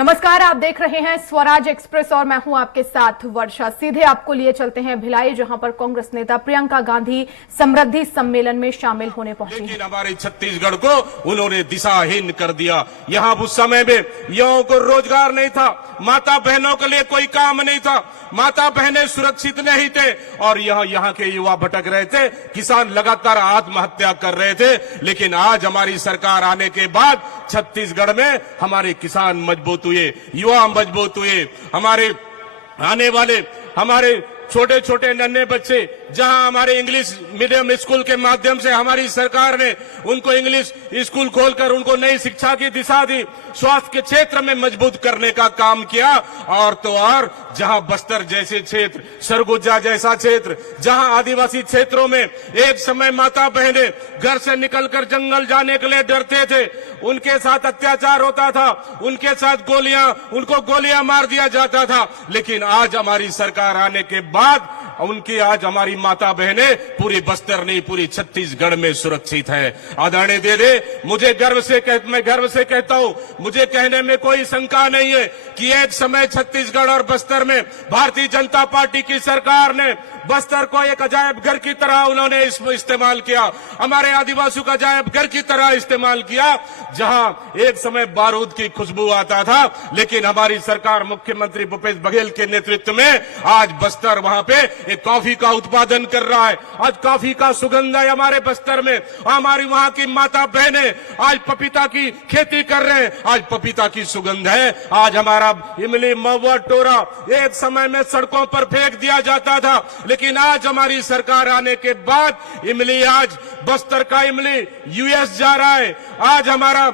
नमस्कार, आप देख रहे हैं स्वराज एक्सप्रेस और मैं हूं आपके साथ वर्षा। सीधे आपको लिए चलते हैं भिलाई, जहां पर कांग्रेस नेता प्रियंका गांधी समृद्धि सम्मेलन में शामिल होने पहुंची। लेकिन हमारे छत्तीसगढ़ को उन्होंने दिशाहीन कर दिया। यहाँ उस समय में युवाओं को रोजगार नहीं था, माता बहनों के लिए कोई काम नहीं था, माता बहनें सुरक्षित नहीं थे और यहाँ के युवा भटक रहे थे, किसान लगातार आत्महत्या कर रहे थे। लेकिन आज हमारी सरकार आने के बाद छत्तीसगढ़ में हमारे किसान मजबूत हुए, युवा मजबूत हुए, हमारे आने वाले हमारे छोटे छोटे नन्हे बच्चे, जहां हमारे इंग्लिश मीडियम स्कूल के माध्यम से हमारी सरकार ने उनको इंग्लिश स्कूल खोलकर उनको नई शिक्षा की दिशा दी, स्वास्थ्य के क्षेत्र में मजबूत करने का काम किया। और तो और जहां बस्तर जैसे क्षेत्र, सरगुजा जैसा क्षेत्र, जहां आदिवासी क्षेत्रों में एक समय माता बहनें घर से निकलकर जंगल जाने के लिए डरते थे, उनके साथ अत्याचार होता था, उनके साथ उनको गोलियां मार दिया जाता था। लेकिन आज हमारी सरकार आने के बाद उनकी आज हमारी माता बहनें पूरी बस्तर नहीं पूरी छत्तीसगढ़ में सुरक्षित है। आदरणीय दीदी, मैं गर्व से कहता हूं, मुझे कहने में कोई शंका नहीं है कि एक समय छत्तीसगढ़ और बस्तर में भारतीय जनता पार्टी की सरकार ने बस्तर को एक अजायब घर की तरह उन्होंने इस्तेमाल किया, हमारे आदिवासियों का अजायब घर की तरह इस्तेमाल किया। जहां एक समय बारूद की खुशबू आता था, लेकिन हमारी सरकार मुख्यमंत्री भूपेश बघेल के नेतृत्व में आज बस्तर वहां पे एक कॉफी का उत्पादन कर रहा है। आज कॉफी का सुगंध है हमारे बस्तर में। हमारी वहां की माता बहनें आज पपीता की खेती कर रहे हैं, आज पपीता की सुगंध है। आज हमारा इमली, महुआ, टोरा एक समय में सड़कों पर फेंक दिया जाता था, लेकिन आज हमारी सरकार आने के बाद इमली, आज बस्तर का इमली यूएस जा रहा है। आज हमारा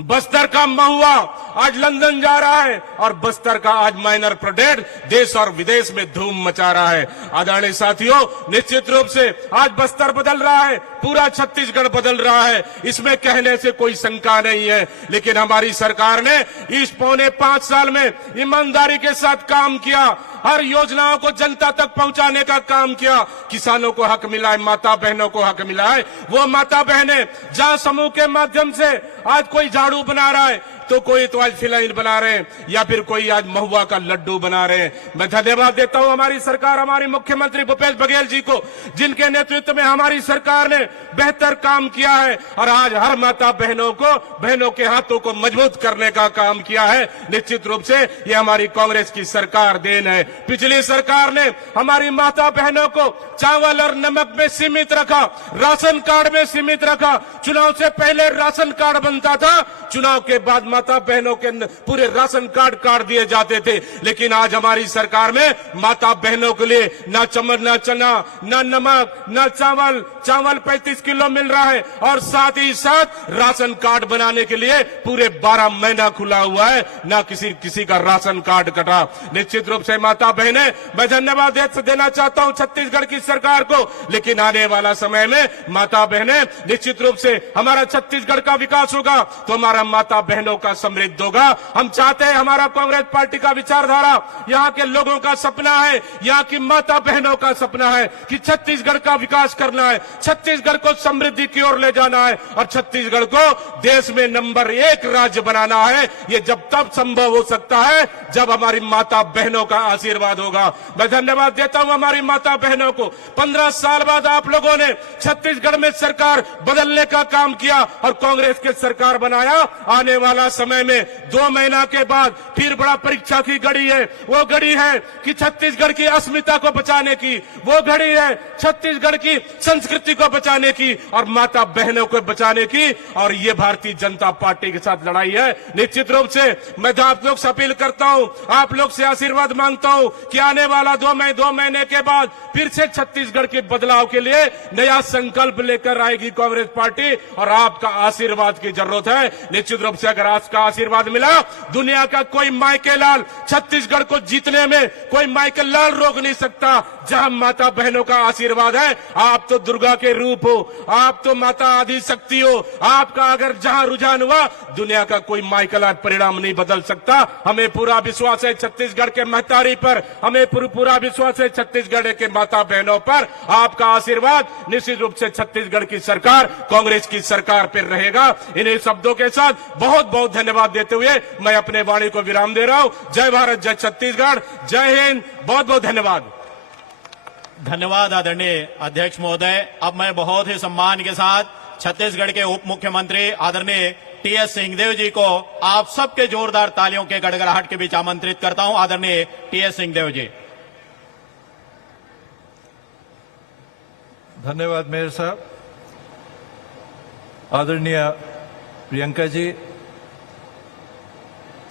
बस्तर का महुआ आज लंदन जा रहा है और बस्तर का आज माइनर प्रोडक्ट देश और विदेश में धूम मचा रहा है। आदरणीय साथियों, निश्चित रूप से आज बस्तर बदल रहा है, पूरा छत्तीसगढ़ बदल रहा है, इसमें कहने से कोई शंका नहीं है। लेकिन हमारी सरकार ने इस पौने 5 साल में ईमानदारी के साथ काम किया, हर योजनाओं को जनता तक पहुंचाने का काम किया। किसानों को हक मिला है, माता बहनों को हक मिला है। वो माता बहनें जहां समूह के माध्यम से आज कोई झाड़ू बना रहा है, तो कोई तो आज फिनाइल बना रहे हैं, या फिर कोई आज महुआ का लड्डू बना रहे हैं। मैं धन्यवाद देता हूं हमारी सरकार, हमारी मुख्यमंत्री भूपेश बघेल जी को, जिनके नेतृत्व में हमारी सरकार ने बेहतर काम किया है और आज हर माता बहनों के हाथों को मजबूत करने का काम किया है। निश्चित रूप से ये हमारी कांग्रेस की सरकार देन है। पिछली सरकार ने हमारी माता बहनों को चावल और नमक में सीमित रखा, राशन कार्ड में सीमित रखा। चुनाव से पहले राशन कार्ड बनता था, चुनाव के बाद माता बहनों के पूरे राशन कार्ड काट दिए जाते थे। लेकिन आज हमारी सरकार में माता बहनों के लिए ना चना, ना नमक, ना चावल 35 किलो मिल रहा है और साथ ही साथ राशन कार्ड बनाने के लिए पूरे 12 महीना खुला हुआ है, ना किसी का राशन कार्ड कटा। निश्चित रूप से माता बहनें, मैं धन्यवाद देना चाहता हूं छत्तीसगढ़ की सरकार को। लेकिन आने वाला समय में माता बहनें, निश्चित रूप से हमारा छत्तीसगढ़ का विकास होगा तो हमारा माता बहनों का समृद्ध होगा। हम चाहते हैं, हमारा कांग्रेस पार्टी का विचारधारा, यहाँ के लोगों का सपना है, यहाँ की माता बहनों का सपना है कि छत्तीसगढ़ का विकास करना है, छत्तीसगढ़ को समृद्धि की ओर ले जाना है और छत्तीसगढ़ को देश में नंबर 1 राज्य बनाना है। ये जब तब संभव हो सकता है जब हमारी माता बहनों का आशीर्वाद होगा। मैं धन्यवाद देता हूं हमारी माता बहनों को। 15 साल बाद आप लोगों ने छत्तीसगढ़ में सरकार बदलने का काम किया और कांग्रेस के सरकार बनाया। आने वाला समय में 2 महीना के बाद फिर बड़ा परीक्षा की घड़ी है। वो घड़ी है कि छत्तीसगढ़ की अस्मिता को बचाने की, वो घड़ी है छत्तीसगढ़ की संस्कृति को बचाने की और माता बहनों को बचाने की। और ये भारतीय जनता पार्टी के साथ लड़ाई है। निश्चित रूप से मैं आप लोग से अपील करता हूं, आप लोग से आशीर्वाद मांगता हूं कि आने वाला 2 महीने के बाद फिर से छत्तीसगढ़ के बदलाव के लिए नया संकल्प लेकर आएगी कांग्रेस पार्टी और आपका आशीर्वाद की जरूरत है। निश्चित रूप से अगर आपका आशीर्वाद मिला, दुनिया का कोई माइकल लाल छत्तीसगढ़ को जीतने में कोई माइकल लाल रोक नहीं सकता। जहां माता बहनों का आशीर्वाद है। आप तो दुर्गा के रूप हो, आप तो माता आदि शक्ति हो। आपका अगर जहां रुझान हुआ, दुनिया का कोई माइकल आर्ट परिणाम नहीं बदल सकता। हमें पूरा विश्वास है छत्तीसगढ़ के महतारी पर, हमें पूरा विश्वास है छत्तीसगढ़ के माता बहनों पर। आपका आशीर्वाद निश्चित रूप से छत्तीसगढ़ की सरकार, कांग्रेस की सरकार पर रहेगा। इन्हीं शब्दों के साथ बहुत बहुत धन्यवाद देते हुए मैं अपने वाणी को विराम दे रहा हूं। जय भारत, जय छत्तीसगढ़, जय हिंद, बहुत बहुत धन्यवाद। धन्यवाद आदरणीय अध्यक्ष महोदय। अब मैं बहुत ही सम्मान के साथ छत्तीसगढ़ के उप मुख्यमंत्री आदरणीय टीएस सिंहदेव जी को आप सबके जोरदार तालियों के गड़गड़ाहट के बीच आमंत्रित करता हूं। आदरणीय टीएस सिंहदेव जी। धन्यवाद मेयर साहब। आदरणीय प्रियंका जी,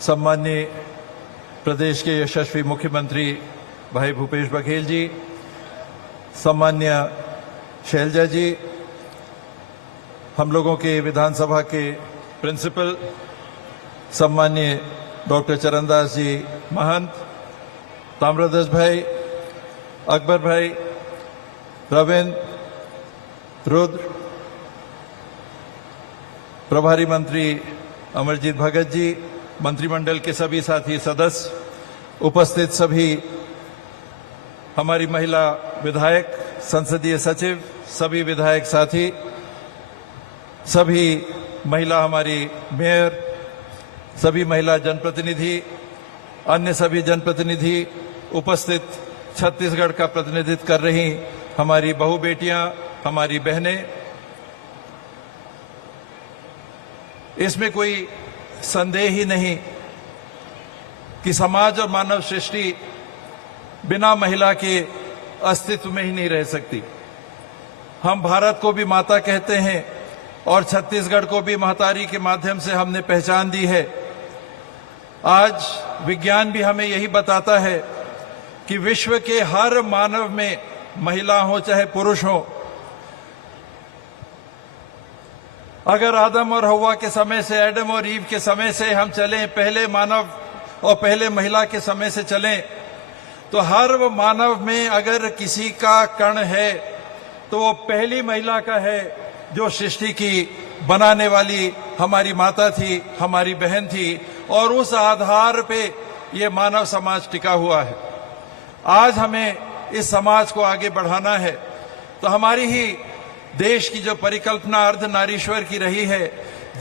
सम्माननीय प्रदेश के यशस्वी मुख्यमंत्री भाई भूपेश बघेल जी, सम्मान्य शैलजा जी, हम लोगों के विधानसभा के प्रिंसिपल सम्मान्य डॉक्टर चरणदास जी महंत, ताम्रध्वज भाई, अकबर भाई, प्रवीण, रुद्र, प्रभारी मंत्री अमरजीत भगत जी, मंत्रिमंडल के सभी साथी सदस्य, उपस्थित सभी हमारी महिला विधायक, संसदीय सचिव, सभी विधायक साथी, सभी महिला हमारी मेयर, सभी महिला जनप्रतिनिधि, अन्य सभी जनप्रतिनिधि, उपस्थित छत्तीसगढ़ का प्रतिनिधित्व कर रही हमारी बहू बेटियां, हमारी बहनें, इसमें कोई संदेह ही नहीं कि समाज और मानव सृष्टि बिना महिला के अस्तित्व में ही नहीं रह सकती। हम भारत को भी माता कहते हैं और छत्तीसगढ़ को भी महतारी के माध्यम से हमने पहचान दी है। आज विज्ञान भी हमें यही बताता है कि विश्व के हर मानव में, महिला हो चाहे पुरुष हो, अगर आदम और हव्वा के समय से, एडम और ईव के समय से हम चलें, पहले मानव और पहले महिला के समय से चलें, तो हर मानव में अगर किसी का कण है तो वो पहली महिला का है जो सृष्टि की बनाने वाली हमारी माता थी, हमारी बहन थी, और उस आधार पे ये मानव समाज टिका हुआ है। आज हमें इस समाज को आगे बढ़ाना है, तो हमारी ही देश की जो परिकल्पना अर्धनारीश्वर की रही है,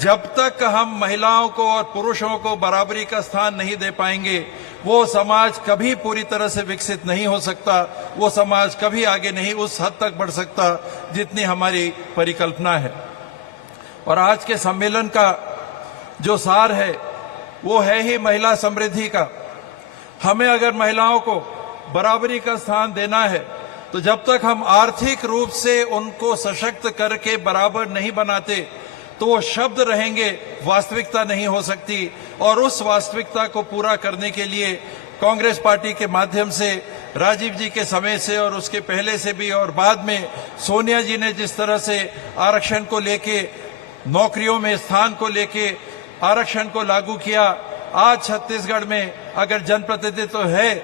जब तक हम महिलाओं को और पुरुषों को बराबरी का स्थान नहीं दे पाएंगे, वो समाज कभी पूरी तरह से विकसित नहीं हो सकता, वो समाज कभी आगे नहीं उस हद तक बढ़ सकता जितनी हमारी परिकल्पना है। और आज के सम्मेलन का जो सार है वो है ही महिला समृद्धि का। हमें अगर महिलाओं को बराबरी का स्थान देना है, तो जब तक हम आर्थिक रूप से उनको सशक्त करके बराबर नहीं बनाते, तो वो शब्द रहेंगे, वास्तविकता नहीं हो सकती। और उस वास्तविकता को पूरा करने के लिए कांग्रेस पार्टी के माध्यम से, राजीव जी के समय से और उसके पहले से भी, और बाद में सोनिया जी ने जिस तरह से आरक्षण को लेके, नौकरियों में स्थान को लेके आरक्षण को लागू किया, आज छत्तीसगढ़ में अगर जनप्रतिनिधित्व है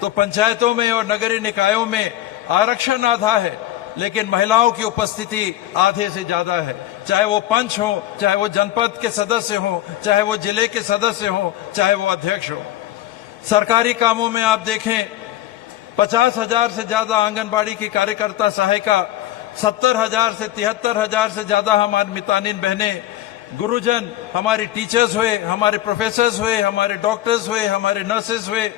तो पंचायतों में और नगरीय निकायों में आरक्षण आधा है, लेकिन महिलाओं की उपस्थिति आधे से ज्यादा है। चाहे वो पंच हो, चाहे वो जनपद के सदस्य हो, चाहे वो जिले के सदस्य हो, चाहे वो अध्यक्ष हो। सरकारी कामों में आप देखें, 50,000 से ज्यादा आंगनबाड़ी की कार्यकर्ता सहायिका, 70,000 से 73,000 से ज्यादा हमारी मितानिन बहनें, गुरुजन, हमारी टीचर्स हुए, हमारे प्रोफेसर्स हुए, हमारे डॉक्टर्स हुए, हमारे नर्सेस हुए,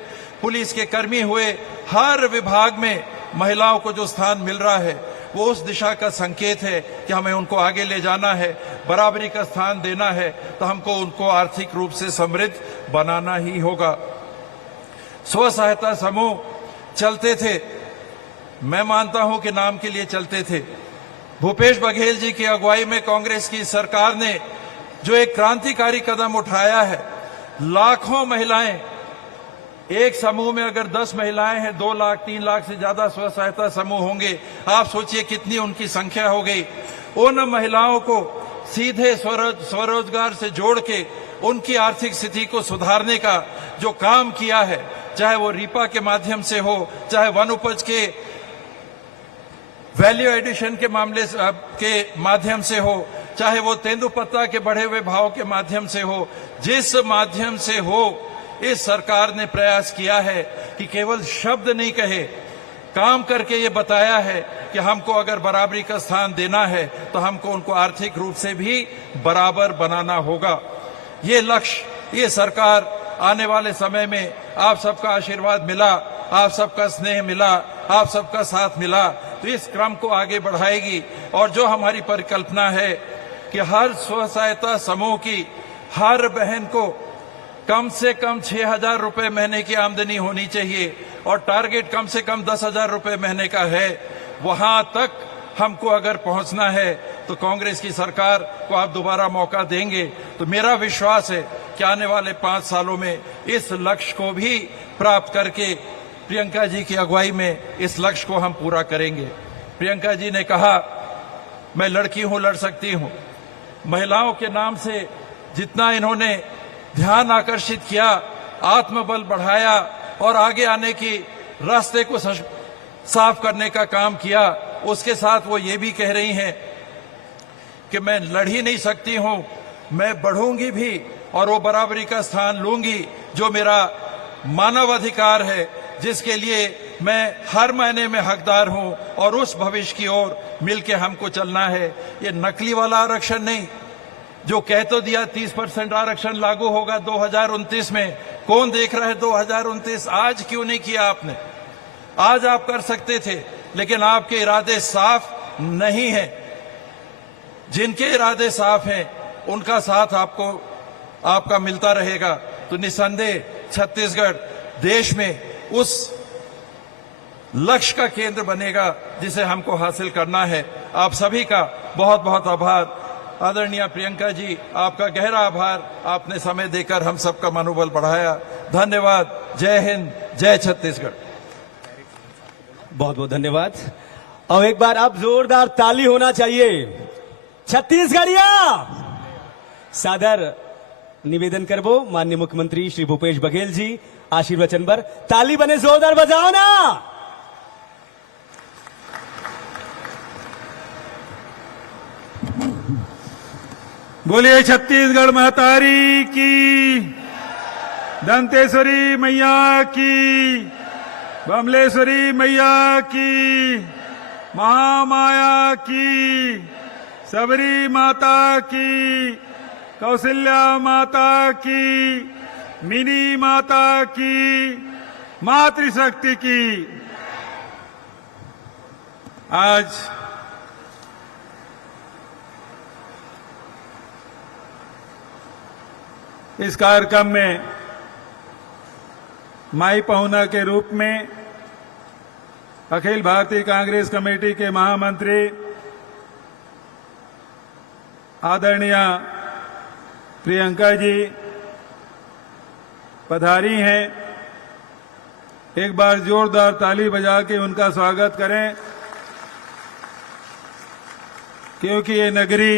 पुलिस के कर्मी हुए, हर विभाग में महिलाओं को जो स्थान मिल रहा है वो उस दिशा का संकेत है कि हमें उनको आगे ले जाना है, बराबरी का स्थान देना है, तो हमको उनको आर्थिक रूप से समृद्ध बनाना ही होगा। स्व सहायता समूह चलते थे, मैं मानता हूं कि नाम के लिए चलते थे। भूपेश बघेल जी की अगुवाई में कांग्रेस की सरकार ने जो एक क्रांतिकारी कदम उठाया है, लाखों महिलाएं, एक समूह में अगर 10 महिलाएं हैं, 2 लाख 3 लाख से ज्यादा स्व सहायता समूह होंगे, आप सोचिए कितनी उनकी संख्या हो गई। उन महिलाओं को सीधे स्वरोजगार से जोड़ के उनकी आर्थिक स्थिति को सुधारने का जो काम किया है, चाहे वो रीपा के माध्यम से हो, चाहे वन उपज के वैल्यू एडिशन के मामले के माध्यम से हो, चाहे वो तेंदुपत्ता के बढ़े हुए भाव के माध्यम से हो, जिस माध्यम से हो, इस सरकार ने प्रयास किया है कि केवल शब्द नहीं कहे, काम करके ये बताया है कि हमको अगर बराबरी का स्थान देना है तो हमको उनको आर्थिक रूप से भी बराबर बनाना होगा। ये लक्ष्य, ये सरकार आने वाले समय में आप सबका आशीर्वाद मिला, आप सबका स्नेह मिला, आप सबका साथ मिला तो इस क्रम को आगे बढ़ाएगी। और जो हमारी परिकल्पना है कि हर स्व सहायता समूह की हर बहन को कम से कम 6,000 रुपए महीने की आमदनी होनी चाहिए और टारगेट कम से कम 10,000 रुपए महीने का है, वहां तक हमको अगर पहुंचना है तो कांग्रेस की सरकार को आप दोबारा मौका देंगे तो मेरा विश्वास है कि आने वाले 5 सालों में इस लक्ष्य को भी प्राप्त करके प्रियंका जी की अगुवाई में इस लक्ष्य को हम पूरा करेंगे। प्रियंका जी ने कहा, मैं लड़की हूं, लड़ सकती हूं। महिलाओं के नाम से जितना इन्होंने ध्यान आकर्षित किया, आत्मबल बढ़ाया और आगे आने की रास्ते को साफ करने का काम किया, उसके साथ वो ये भी कह रही हैं कि मैं लड़ ही नहीं सकती हूं, मैं बढ़ूंगी भी और वो बराबरी का स्थान लूंगी जो मेरा मानव अधिकार है, जिसके लिए मैं हर महीने में हकदार हूं और उस भविष्य की ओर मिलके हमको चलना है। ये नकली वाला आरक्षण नहीं, जो कह तो दिया 30% आरक्षण लागू होगा 2029 में, कौन देख रहा है 2029? आज क्यों नहीं किया आपने? आज आप कर सकते थे, लेकिन आपके इरादे साफ नहीं हैं। जिनके इरादे साफ हैं उनका साथ आपको आपका मिलता रहेगा तो निसंदेह छत्तीसगढ़ देश में उस लक्ष्य का केंद्र बनेगा जिसे हमको हासिल करना है। आप सभी का बहुत बहुत आभार। आदरणीय प्रियंका जी, आपका गहरा आभार, आपने समय देकर हम सबका मनोबल बढ़ाया। धन्यवाद। जय हिंद, जय छत्तीसगढ़। बहुत बहुत धन्यवाद। अब एक बार आप जोरदार ताली होना चाहिए। छत्तीसगढ़िया सादर निवेदन करबो माननीय मुख्यमंत्री श्री भूपेश बघेल जी आशीर्वचन पर ताली बने जोरदार बजाओ ना। बोलिए छत्तीसगढ़ महतारी की, दंतेश्वरी मैया की, बमलेश्वरी मैया की, महामाया की, सबरी माता की, कौशल्या माता की, मिनी माता की, मातृशक्ति की। आज इस कार्यक्रम में माई पहुना के रूप में अखिल भारतीय कांग्रेस कमेटी के महामंत्री आदरणीय प्रियंका जी पधारी हैं। एक बार जोरदार ताली बजा के उनका स्वागत करें, क्योंकि ये नगरी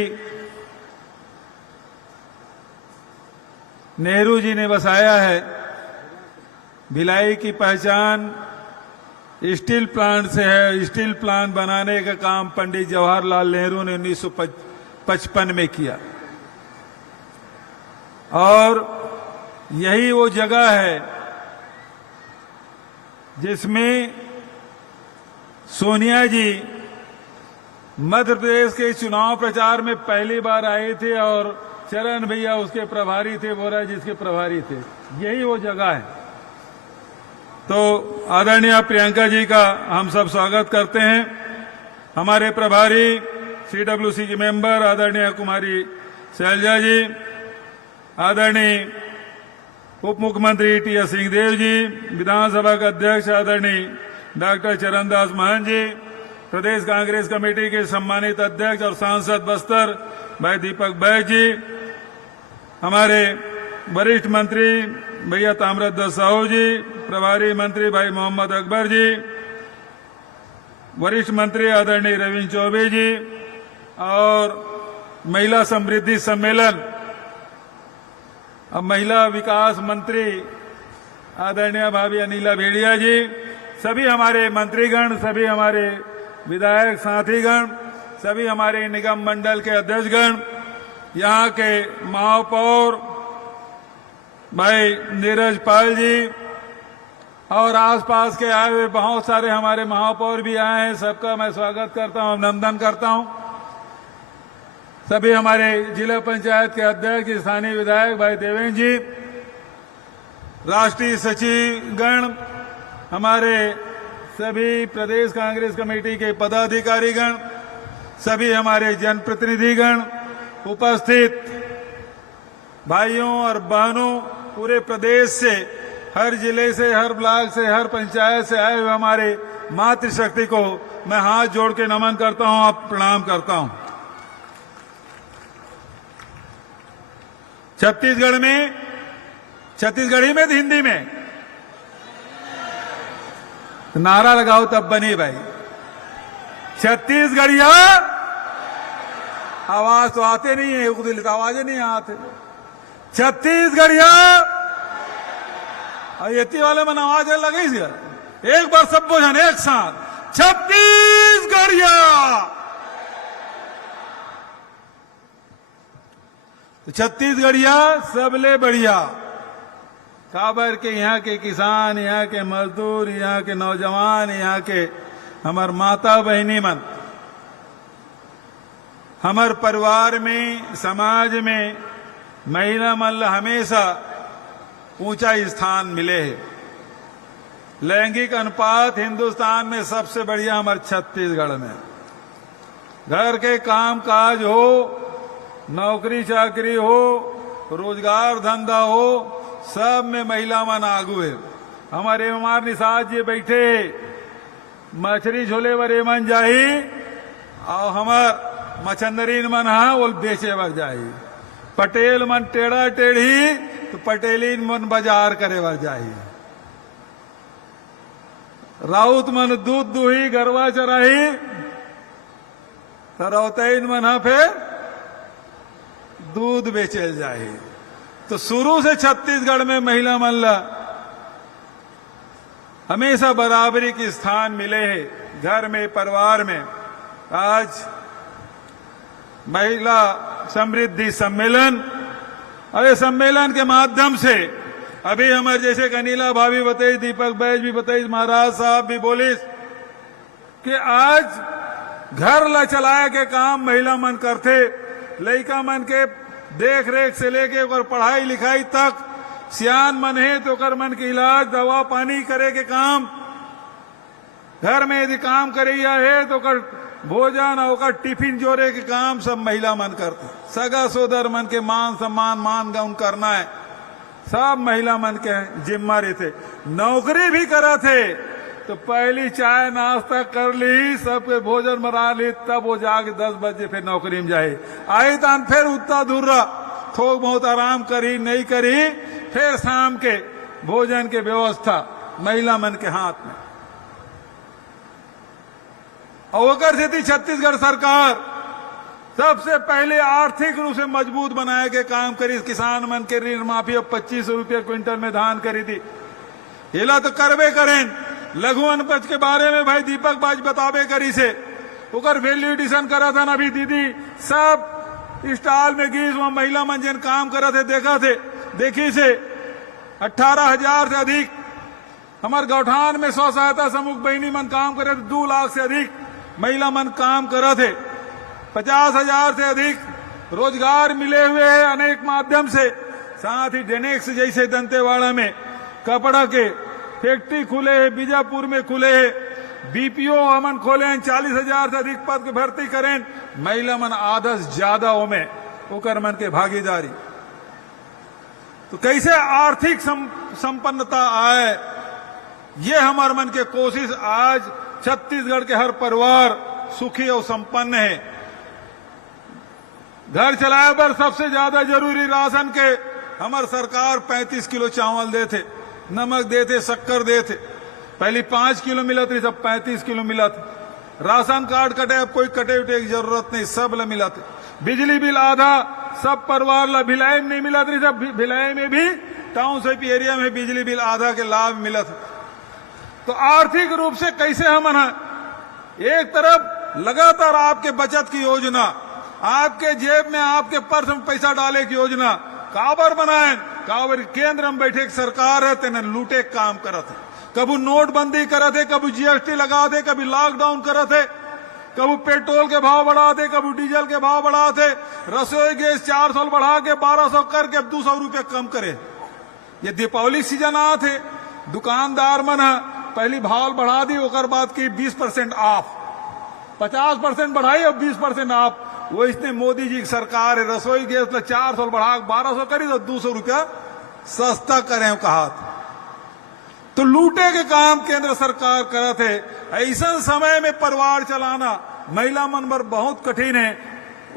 नेहरू जी ने बसाया है। भिलाई की पहचान स्टील प्लांट से है। स्टील प्लांट बनाने का काम पंडित जवाहरलाल नेहरू ने 1955 में किया और यही वो जगह है जिसमें सोनिया जी मध्य प्रदेश के चुनाव प्रचार में पहली बार आए थे और चरण भैया उसके प्रभारी थे, बोरा जिसके प्रभारी थे। यही वो जगह है। तो आदरणीय प्रियंका जी का हम सब स्वागत करते हैं। हमारे प्रभारी सीडब्ल्यूसी की मेंबर आदरणीय कुमारी शैलजा जी, आदरणीय उप मुख्यमंत्री टी.एस. सिंहदेव जी, विधानसभा के अध्यक्ष आदरणीय डॉक्टर चरणदास महंत जी, प्रदेश कांग्रेस कमेटी के सम्मानित अध्यक्ष और सांसद बस्तर भाई दीपक बैग जी, हमारे वरिष्ठ मंत्री भैया ताम्रध्वज साहू जी, प्रभारी मंत्री भाई मोहम्मद अकबर जी, वरिष्ठ मंत्री आदरणीय रविंद्र चौबे जी और महिला समृद्धि सम्मेलन अब महिला विकास मंत्री आदरणीय भाभी अनिला भेड़िया जी, सभी हमारे मंत्रीगण, सभी हमारे विधायक साथीगण, सभी हमारे निगम मंडल के अध्यक्षगण, यहाँ के महापौर भाई नीरज पाल जी और आसपास के आए हुए बहुत सारे हमारे महापौर भी आए हैं, सबका मैं स्वागत करता हूं, अभिनंदन करता हूं। सभी हमारे जिला पंचायत के अध्यक्ष स्थानीय विधायक भाई देवेंद्र जी, राष्ट्रीय सचिव गण, हमारे सभी प्रदेश कांग्रेस कमेटी के पदाधिकारीगण, सभी हमारे जनप्रतिनिधिगण, उपस्थित भाइयों और बहनों, पूरे प्रदेश से, हर जिले से, हर ब्लॉक से, हर पंचायत से आए हुए हमारे मातृशक्ति को मैं हाथ जोड़ के नमन करता हूं, आप प्रणाम करता हूं। छत्तीसगढ़ी में हिंदी में नारा लगाओ तब बनी भाई। छत्तीसगढ़िया आवाज तो आते नहीं है, उदिलित आवाजें नहीं आते। छत्तीसगढ़िया ये वाले मन आवाज लगे एक बार सब बोझन एक साथ, छत्तीसगढ़िया। तो छत्तीसगढ़िया सबले बढ़िया, काबर के यहाँ के किसान, यहाँ के मजदूर, यहाँ के नौजवान, यहाँ के हमार माता बहनी मन, हमार परिवार में, समाज में महिला मन हमेशा ऊंचा स्थान मिले है। लैंगिक अनुपात हिंदुस्तान में सबसे बढ़िया हमारे छत्तीसगढ़ में। घर के काम काज हो, नौकरी चाकरी हो, रोजगार धंधा हो, सब में महिला मन आगू है। हमारे हमार निषाद जी बैठे मछली झोले वर मन जाही और हमार मछंदरीन मन हा वो बेचे बर जाही। पटेल मन टेढ़ा टेढ़ी तो पटेलीन मन बाजार करे बर जाही। राउत मन दूध दुही गरवा चराही तो रौतैन मन हा फिर दूध बेचल जाही। तो शुरू से छत्तीसगढ़ में महिला मल्ला हमेशा बराबरी के स्थान मिले हैं, घर में, परिवार में। आज महिला समृद्धि सम्मेलन, और ये सम्मेलन के माध्यम से अभी हमारे जैसे कनीला भाभी बताई, दीपक बैज भी बताई, महाराज साहब भी बोले कि आज घर ला चलाया के काम महिला मन करते। लड़का मन के देख रेख से लेके और पढ़ाई लिखाई तक, सियान मन है तो कर मन के इलाज दवा पानी करे के काम, घर में यदि काम करिया है तो कर भोजन और टिफिन जोड़े के काम सब महिला मन करते। सगा सोदर मन के मान सम्मान मान गाउन करना है, सब महिला मन के जिम्मा रहते। नौकरी भी करा थे तो पहली चाय नाश्ता कर ली, सबके भोजन बना ली, तब वो जाके 10 बजे फिर नौकरी में जाए। आई तान फिर उतना दूर रहा, थोक बहुत आराम करी नहीं करी, फिर शाम के भोजन के व्यवस्था महिला मन के हाथ में। और थी छत्तीसगढ़ सरकार सबसे पहले आर्थिक रूप से मजबूत बनाए के काम करी। किसान मन के ऋण माफी अब 2500 रुपये क्विंटल में धान करी थी, हिला तो करबे करें। लघु अनपज के बारे में भाई दीपक बाज बताबे करी से, ओकर वैल्यू एडिशन करा था ना। अभी दीदी सब स्टॉल में गीस वहां महिला मन जिन काम करा थे देखा थे, देखी से 18,000 से अधिक हमारे गौठान में स्व सहायता समूह बहनी मन काम करे थे। 2 लाख से अधिक महिला मन काम करा थे। 50,000 से अधिक रोजगार मिले हुए हैं अनेक माध्यम से। साथ ही डेनेक्स जैसे दंतेवाड़ा में कपड़ा के फैक्ट्री खुले हैं, बीजापुर में खुले हैं, बीपीओ हमन खोले हैं। 40,000 से अधिक पद की भर्ती करें, महिला मन आधा से ज्यादा हो में ओकर मन के भागीदारी। तो कैसे आर्थिक संपन्नता आए, ये हमार मन के कोशिश। आज छत्तीसगढ़ के हर परिवार सुखी और संपन्न है। घर चलाए पर सबसे ज्यादा जरूरी राशन के हमार सरकार 35 किलो चावल देते, नमक देते, शक्कर देते। पहले 5 किलो मिला था, सब 35 किलो मिला था। राशन कार्ड कटे, अब कोई कटे उटे की जरूरत नहीं, सब ल मिला था। बिजली बिल आधा सब परिवार ला भिलाई में नहीं मिला था, सब भिलाई में भी टाउनशिप एरिया में बिजली बिल आधा के लाभ मिला था। तो आर्थिक रूप से कैसे हम एक तरफ लगातार आपके बचत की योजना, आपके जेब में आपके पर्स में पैसा डाले की योजना काबर बनाए, काबर केंद्र में बैठे सरकार है तेने लूटे काम करत है, कभी नोटबंदी करत है, कभी जीएसटी लगा दे, कभी लॉकडाउन करत है, कभी पेट्रोल के भाव बढ़ा दे, कभी डीजल के भाव बढ़ा दे, रसोई गैस 400 बढ़ा के 1200 करके अब 200 रुपये कम करे। ये दीपावली सीजन आ थे, दुकानदार मन पहली भाव बढ़ा दी, ओकर बाद की 20% ऑफ, 50% बढ़ाई और 20% ऑफ। वो इसने मोदी जी की सरकार है, रसोई गैस 400 बढ़ा 1200 करी तो 200 रुपया सस्ता करें कहा। तो लूटे के काम केंद्र सरकार करत है। ऐसा समय में परिवार चलाना महिला मन पर बहुत कठिन है।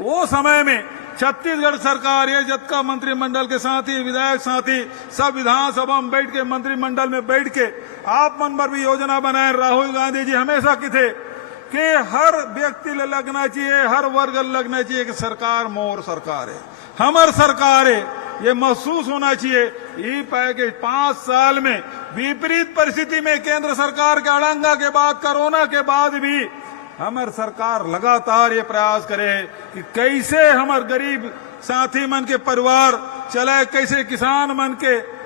वो समय में छत्तीसगढ़ सरकार ये जतका मंत्रिमंडल के साथी, विधायक साथी सब विधानसभा में बैठ के, मंत्रिमंडल में बैठ के आप मन पर भी योजना बनाए। राहुल गांधी जी हमेशा की थे कि हर व्यक्ति ले लगना चाहिए, हर वर्ग लगना चाहिए कि सरकार मोर सरकार है, हमार सरकार है, ये महसूस होना चाहिए। ई पैकेज 5 साल में विपरीत परिस्थिति में केंद्र सरकार के अड़ंगा के बाद, कोरोना के बाद भी हमार सरकार लगातार ये प्रयास करे कि कैसे हमार गरीब साथी मन के परिवार चले, कैसे किसान मन के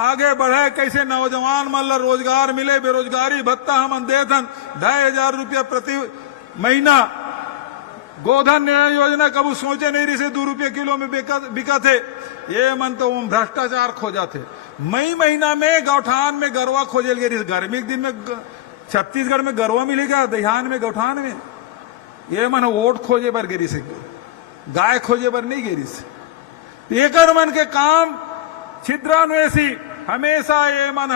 आगे बढ़े, कैसे नौजवान मन ला रोजगार मिले। बेरोजगारी भत्ता हम दे धन 2,500 रुपया प्रति महीना। गोधन योजना कभी सोचे नहीं रही से 2 रुपये किलो में बिका थे। ये मन तो भ्रष्टाचार खोजा थे। मई महीना में गौठान में गरवा खोजल गई, गर्मी के दिन में छत्तीसगढ़ में गरवा मिलेगा, दहियान में गौठान में। ये मन वोट खोजे बर गिरी से, गाय खोजे बर नहीं गिरी से। एक मन के काम छिद्रान्वेषी, हमेशा ये मन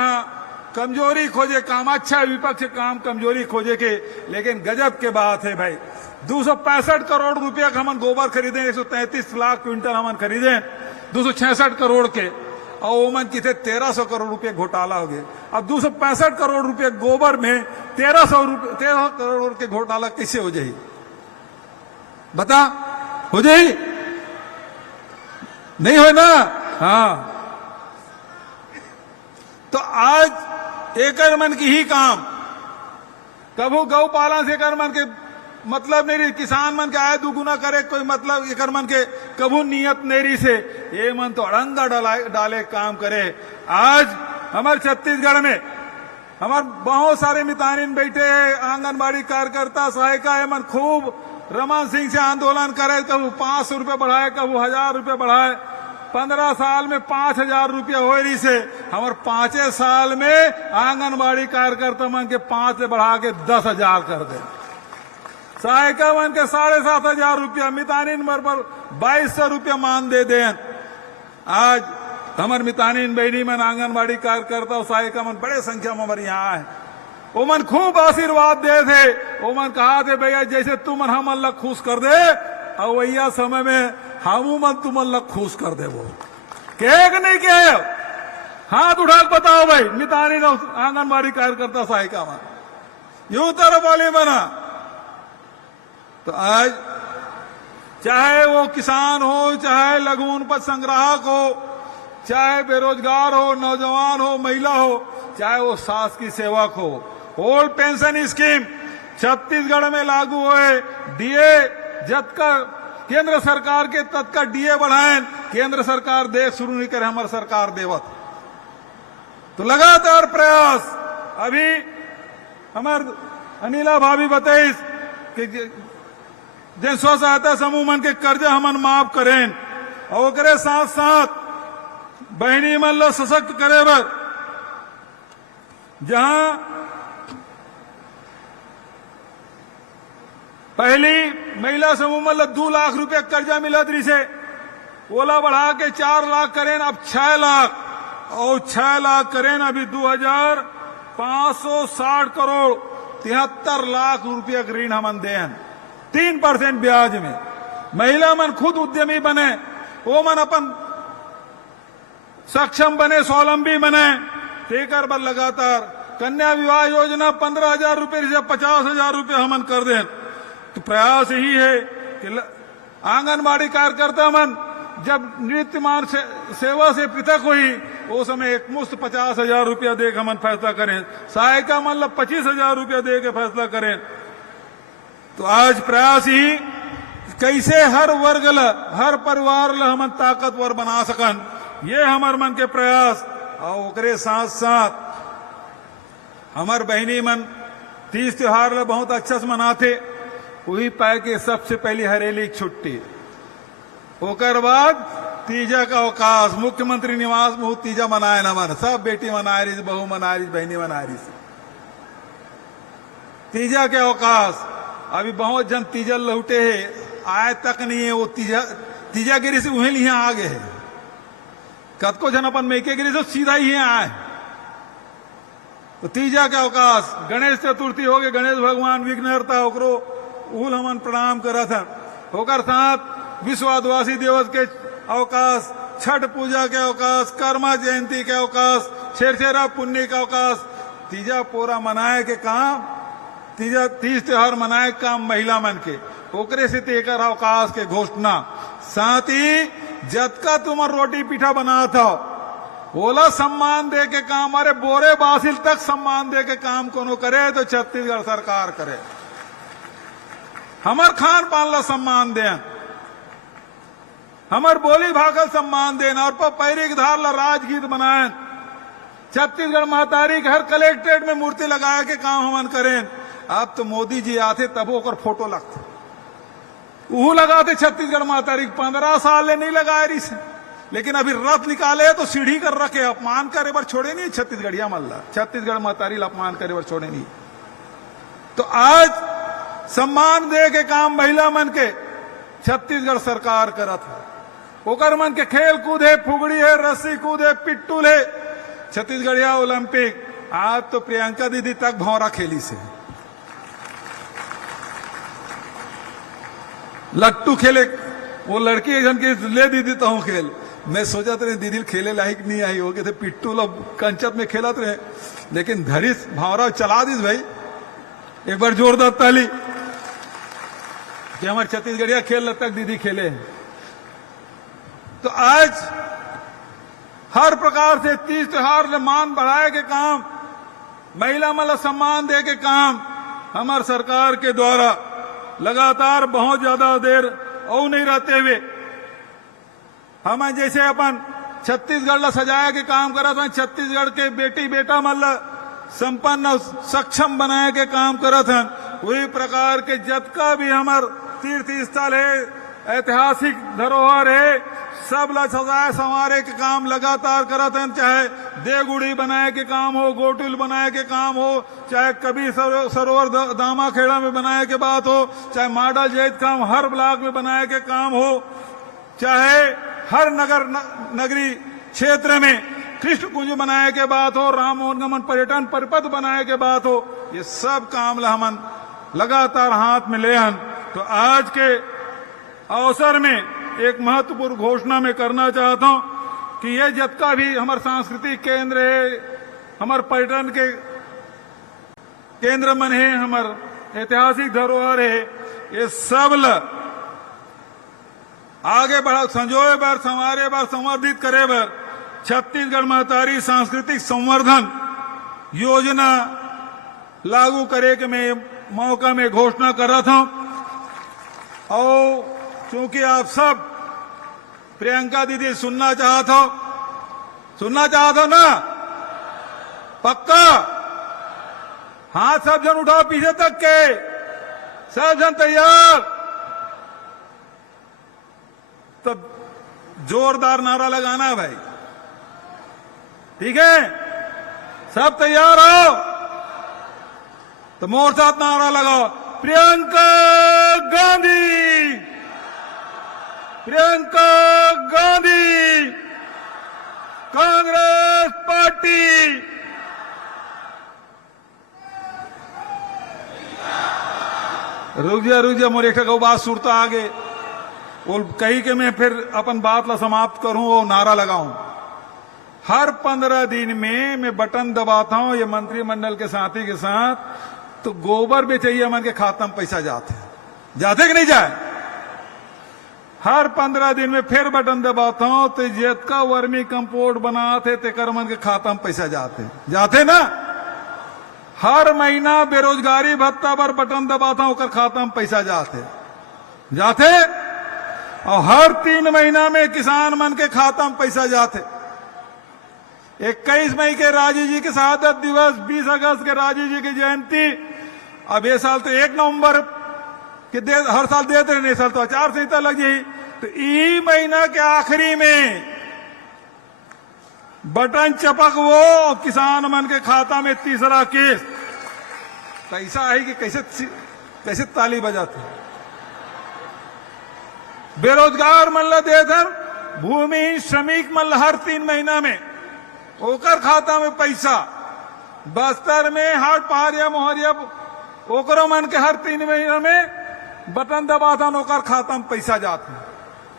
कमजोरी खोजे काम, अच्छा विपक्ष काम कमजोरी खोजे के। लेकिन गजब के बात है भाई, 265 करोड़ रुपया का हम गोबर खरीदे, 133 लाख क्विंटल हम खरीदे 266 करोड़ के, और वो मन कितने 1300 करोड़ रुपये घोटाला हो गए। अब 265 करोड़ रुपये गोबर में 1300 करोड़ के घोटाला कैसे हो जाए? बता, हो जाए? नहीं हो ना? हाँ। तो आज एकर मन की ही काम, कभू गौपालन से एकर मन के मतलब नहीं रही, किसान मन के आय दुगुना करे कोई मतलब एकर मन के कभू नियत नहीं रही से। ये मन तो अड़ंगा डाले काम करे। आज हमारे छत्तीसगढ़ में हमारे बहुत सारे मितानिन बैठे हैं, आंगनबाड़ी कार्यकर्ता सहायिका है मन खूब रमन सिंह से आंदोलन करे, कभी 500 रुपये बढ़ाए, कभी 1000 रुपये बढ़ाए। 15 साल में 5000 रुपया हो रही से, हमारे 5 साल में आंगनबाड़ी कार्यकर्ता मन के 5 से बढ़ा के 10,000 कर दे। सहायिका मन के 7,500 रुपया, मितानिन मर पर 2200 रुपया मान दे दें। आज हमार मितानिन बहनी मन आंगनबाड़ी कार्यकर्ता और सहायिका मन बड़े संख्या में हमारे यहाँ है। वो मन खूब आशीर्वाद दे थे। वो मन कहा थे भैया जैसे तुम मन हम अल्लाह खुश कर दे, और वैया समय में हम मन तुम अल्लाह खुश कर दे। वो कहे नहीं कहे, हाथ उठा के बताओ भाई, मितानिन आंगनबाड़ी कार्यकर्ता सहायिका मन यूं तरफ वाले बना। तो आज चाहे वो किसान हो, चाहे लघु उपज संग्राहक हो, चाहे बेरोजगार हो, नौजवान हो, महिला हो, चाहे वो शासकीय सेवक हो, ओल्ड पेंशन स्कीम छत्तीसगढ़ में लागू हुए। डीए जतका केंद्र सरकार के तत्का डीए बढ़ाएं, केंद्र सरकार दे शुरू नहीं करे, हमारी सरकार देवत। तो लगातार प्रयास। अभी हमार अनिला भाभी बताइस कि जिन स्व सहायता समूह मन के कर्जा हमन माफ करें, और ओकरे साथ साथ बहनी मन लो सशक्त करे बर जहां पहली महिला समूह मन लो 2 लाख रुपया कर्जा मिलत रही से, ओला बढ़ा के 4 लाख करें, अब 6 लाख, और 6 लाख करें अभी 2,560 करोड़ 73 लाख रुपया ऋण हमन दें 3% ब्याज में। महिला मन खुद उद्यमी बने, वो मन अपन सक्षम बने, स्वावलंबी बने। तेकर पर लगातार कन्या विवाह योजना 15,000 रुपये से 50,000 रुपये हमन कर दें। तो प्रयास यही है कि आंगनबाड़ी कार्यकर्ता मन जब नृत्यमान सेवा से पृथक हुई वो समय एक मुश्त 50,000 रुपया दे के हमन फैसला करें, सहायिका मन 25,000 रुपया दे के फैसला करें। तो आज प्रयास ही कैसे हर वर्ग ला, हर परिवार ला हमन ताकतवर बना सकन, ये हमार मन के प्रयास। और ओकरे साथ साथ हमार बहनी मन तीज त्योहार ला बहुत अच्छा से मनाते। वही पाए के सबसे पहली हरेली की छुट्टी, ओकर बाद तीजा का अवकाश। मुख्यमंत्री निवास में तीजा मनाए न मन, सब बेटी मना रही, बहू मना रही, बहनी मना रही। तीजा के अवकाश अभी बहुत जन तीजा लौटे है, आए तक नहीं है वो तीजा गिरी से वहीं लिए आ गए है। कतको जन अपन मेके गिरी से सीधा ही आए। तो तीजा के अवकाश, गणेश चतुर्थी हो गए, गणेश भगवान विघ्नहर्ता ओकरो उल हमन प्रणाम करा था। होकर साथ विश्व आदिवासी दिवस के अवकाश, छठ पूजा के अवकाश, कर्मा जयंती के अवकाश, छेरछेरा पुण्य का अवकाश। तीजा पूरा मनाए के काम, तीज त्योहार मनाए के काम महिला मन के, ओकरे से तेकर अवकाश के घोषणा। साथ ही जतका तुम रोटी पीठा बना था ओला सम्मान दे के काम, अरे बोरे बासिल तक सम्मान दे के काम कोनो करे तो छत्तीसगढ़ सरकार करे। हमार खान पान ला सम्मान दें, हमार बोली भागल सम्मान देना, और पैरी के धार ला राजगीत बनाए। छत्तीसगढ़ महतारी के हर कलेक्ट्रेट में मूर्ति लगाया के काम हमन करें। अब तो मोदी जी आते तब ओकर फोटो लगते, वो लगाते छत्तीसगढ़ महतारी। 15 साल ले नहीं लगाए रही से, लेकिन अभी रथ निकाले तो सीढ़ी कर रखे, अपमान करे बर छोड़े नहीं छत्तीसगढ़िया मल्ला, छत्तीसगढ़ महतारी अपमान करे बर छोड़े नहीं। तो आज सम्मान दे के काम महिला मन के छत्तीसगढ़ सरकार करत है। ओकर मन के खेल कूद है, फुगड़ी है, रस्सी कूद है, पिट्टूल है, छत्तीसगढ़िया ओलंपिक। आज तो प्रियंका दीदी तक भौरा खेली से, लट्टू खेले। वो लड़की जन के ले दीदी तो खेल, मैं सोचा रहे दीदी खेले लायक नहीं आई हो गए थे, पिट्टू लोग कंचत में खेलत रहे, लेकिन धरिस भावरा चला दीस भाई। एक बार जोरदार ताली कि हमारे छत्तीसगढ़िया खेल तक दीदी खेले। तो आज हर प्रकार से तीज त्योहार से मान बढ़ाए के काम, महिला मला सम्मान दे के काम हमार सरकार के द्वारा लगातार बहुत ज्यादा देर और नहीं रहते हुए हम जैसे अपन छत्तीसगढ़ ला सजाया के काम करत हैं, छत्तीसगढ़ के बेटी बेटा मन ला संपन्न सक्षम बनाए के काम करत हैं। वही प्रकार के जतका भी हमार तीर्थ स्थल है, ऐतिहासिक धरोहर है, सब ला सजाए संवारे के काम लगातार करत हैं। चाहे देवगुड़ी बनाए के काम हो, गोटुल बनाए के काम हो, चाहे कभी सरोवर दामा खेड़ा में बनाए के बात हो, चाहे माडा जैत काम हर ब्लॉक में बनाए के काम हो, चाहे हर नगर नगरी क्षेत्र में कृष्ण कुंज बनाए के बात हो, राम मनोगमन पर्यटन परिपथ बनाए के बात हो, ये सब काम ला हमन लगातार हाथ में ले हन। तो आज के अवसर में एक महत्वपूर्ण घोषणा मैं करना चाहता हूं कि ये जतका भी हमारे सांस्कृतिक केंद्र है, हमारे पर्यटन के केंद्र मन है, हमारे ऐतिहासिक धरोहर है, ये सब ला आगे बढ़ा संजोए बार संवारे बार संवर्धित करे बार छत्तीसगढ़ महतारी सांस्कृतिक संवर्धन योजना लागू करे के मैं मौका में घोषणा कर रहा था। और क्योंकि आप सब प्रियंका दीदी सुनना चाहते हो ना, पक्का हाथ सब जन उठाओ पीछे तक के, सब जन तैयार, तब जोरदार नारा लगाना है भाई, ठीक है? सब तैयार हो तो मोर साथ नारा लगाओ, प्रियंका गांधी, प्रियंका गांधी, कांग्रेस पार्टी। रुक जा मोर एक बात सुरता आगे वो कही के मैं फिर अपन बात ला समाप्त करूं और नारा लगाऊं। हर 15 दिन में मैं बटन दबाता हूं ये मंत्रिमंडल के साथी के साथ, तो गोबर बेचैया मन के खाता में पैसा जाते कि नहीं जाए? हर 15 दिन में फिर बटन दबाता हूं तो जितका वर्मी कंपोस्ट बनाते तेकर मन के खाता में पैसा जाते ना। हर महीना बेरोजगारी भत्ता पर बटन दबाता हूं, खाता में पैसा जाते और हर 3 महीना में किसान मन के खाता में पैसा जाते। 21 मई के राजीव जी के शहादत दिवस, 20 अगस्त के राजीव जी की जयंती, अब ये साल तो 1 नवंबर के हर साल देते रहे, इस साल तो आचार संहिता लग जाई, तो ई महीना के आखिरी में बटन चपक वो किसान मन के खाता में तीसरा केस। पैसा आई कि कैसे ताली बजाते। बेरोजगार मन ला देधर, भूमि श्रमिक मन ला हर 3 महीना में ओकर खाता में पैसा। बस्तर में हाट पहाड़िया मोहरिया ओकरो मन के हर 3 महीना में बटन दबाथन, ओकर खाता में पैसा जाते।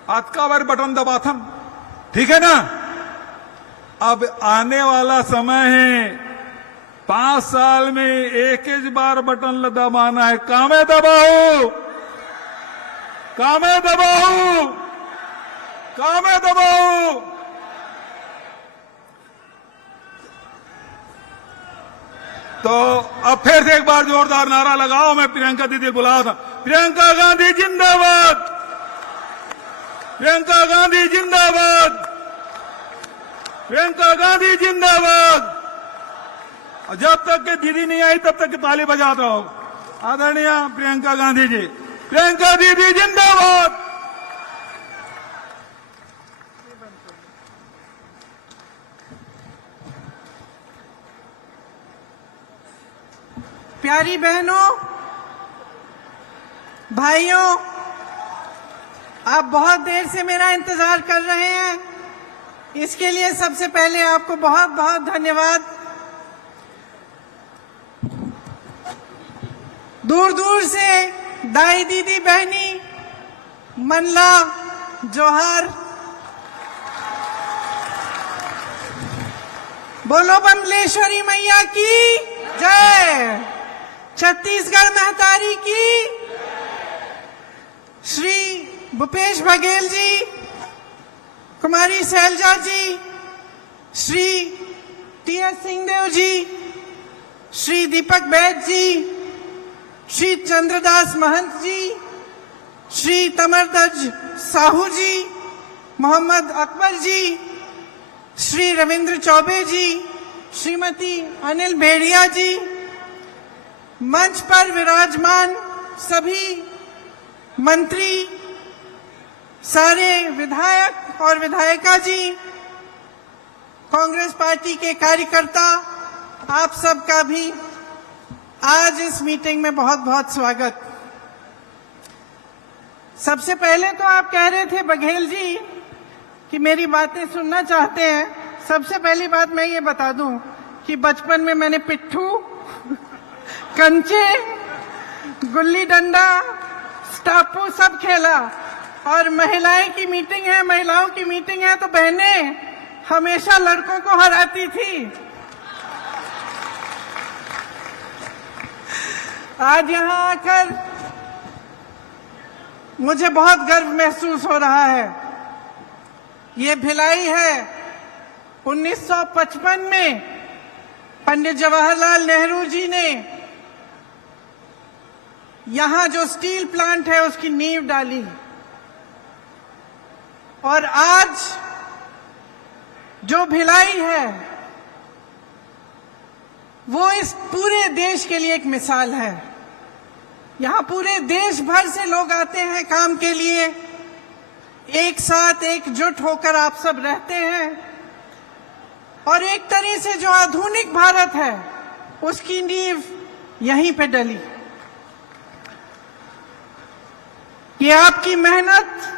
आज का बार बटन दबाथन, ठीक है ना। अब आने वाला समय है, 5 साल में एक बार बटन दबाना है। कामे दबाओ, कामे दबाओ, कामे दबाओ। तो अब फिर से एक बार जोरदार नारा लगाओ। मैं प्रियंका दीदी बुलाया था। प्रियंका गांधी जिंदाबाद, प्रियंका गांधी जिंदाबाद, प्रियंका गांधी जिंदाबाद। और जब तक के दीदी नहीं आई तब तक के ताली बजाता हो। आदरणीय प्रियंका गांधी जी, प्रियंका दीदी जिंदाबाद। प्यारी बहनों, भाइयों, आप बहुत देर से मेरा इंतजार कर रहे हैं, इसके लिए सबसे पहले आपको बहुत बहुत धन्यवाद। दूर दूर से दाई दीदी बहनी मनला जोहार, बोलो बमलेश्वरी मैया की जय, छत्तीसगढ़ महतारी की। श्री भूपेश बघेल जी, कुमारी शैलजा जी, श्री टीएस सिंहदेव जी, श्री दीपक बैद जी, श्री चंद्रदास महंत जी, श्री तमरदज साहू जी, मोहम्मद अकबर जी, श्री रविंद्र चौबे जी, श्रीमती अनिल भेड़िया जी, मंच पर विराजमान सभी मंत्री, सारे विधायक और विधायिका जी, कांग्रेस पार्टी के कार्यकर्ता, आप सबका भी आज इस मीटिंग में बहुत बहुत स्वागत। सबसे पहले तो आप कह रहे थे बघेल जी कि मेरी बातें सुनना चाहते हैं। सबसे पहली बात मैं ये बता दूं कि बचपन में मैंने पिट्ठू, कंचे, गुल्ली डंडा, स्टापू सब खेला। और महिलाएं की मीटिंग है, महिलाओं की मीटिंग है तो बहनें हमेशा लड़कों को हराती थी। आज यहाँ आकर मुझे बहुत गर्व महसूस हो रहा है। ये भिलाई है। 1955 में पंडित जवाहरलाल नेहरू जी ने यहाँ जो स्टील प्लांट है उसकी नींव डाली, और आज जो भिलाई है वो इस पूरे देश के लिए एक मिसाल है। यहाँ पूरे देश भर से लोग आते हैं काम के लिए, एक साथ एकजुट होकर आप सब रहते हैं, और एक तरह से जो आधुनिक भारत है उसकी नींव यहीं पे डली। ये आपकी मेहनत,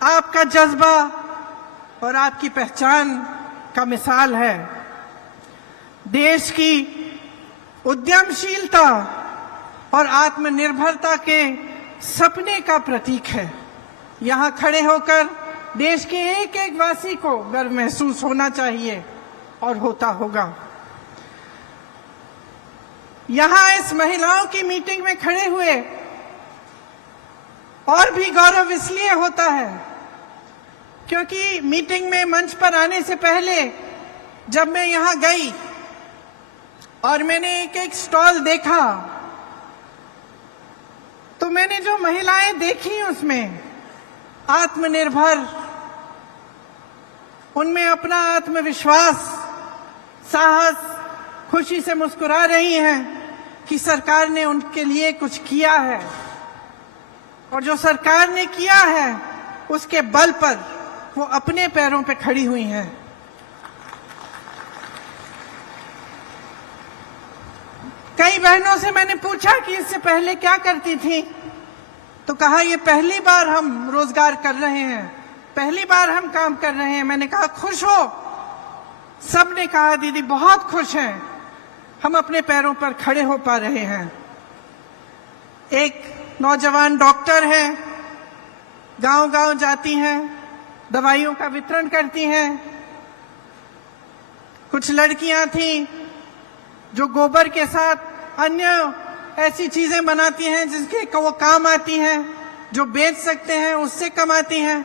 आपका जज्बा और आपकी पहचान का मिसाल है। देश की उद्यमशीलता और आत्मनिर्भरता के सपने का प्रतीक है। यहाँ खड़े होकर देश के एक एक वासी को गर्व महसूस होना चाहिए और होता होगा। यहाँ इस महिलाओं की मीटिंग में खड़े हुए और भी गौरव इसलिए होता है क्योंकि मीटिंग में मंच पर आने से पहले जब मैं यहां गई और मैंने एक एक स्टॉल देखा तो मैंने जो महिलाएं देखी उसमें आत्मनिर्भर, उनमें अपना आत्मविश्वास, साहस, खुशी से मुस्कुरा रही हैं कि सरकार ने उनके लिए कुछ किया है और जो सरकार ने किया है उसके बल पर वो अपने पैरों पे खड़ी हुई हैं। कई बहनों से मैंने पूछा कि इससे पहले क्या करती थी, तो कहा ये पहली बार हम रोजगार कर रहे हैं, पहली बार हम काम कर रहे हैं। मैंने कहा खुश हो? सबने कहा दीदी बहुत खुश हैं, हम अपने पैरों पर खड़े हो पा रहे हैं। एक नौजवान डॉक्टर है, गांव-गांव जाती हैं, दवाइयों का वितरण करती हैं। कुछ लड़कियां थीं जो गोबर के साथ अन्य ऐसी चीजें बनाती हैं जिसके वो काम आती हैं, जो बेच सकते हैं उससे कमाती हैं।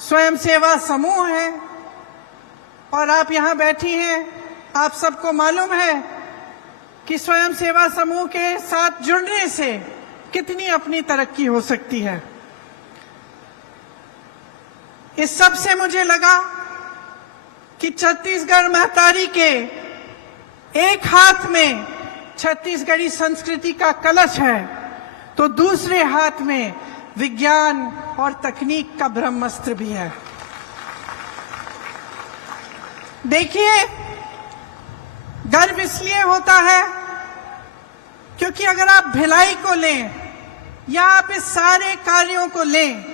स्वयं सेवा समूह है और आप यहां बैठी हैं, आप सबको मालूम है कि स्वयं सेवा समूह के साथ जुड़ने से कितनी अपनी तरक्की हो सकती है। इस सब से मुझे लगा कि छत्तीसगढ़ महतारी के एक हाथ में छत्तीसगढ़ी संस्कृति का कलश है तो दूसरे हाथ में विज्ञान और तकनीक का ब्रह्मास्त्र भी है। देखिए, गर्व इसलिए होता है क्योंकि अगर आप भिलाई को लें या आप इस सारे कार्यों को लें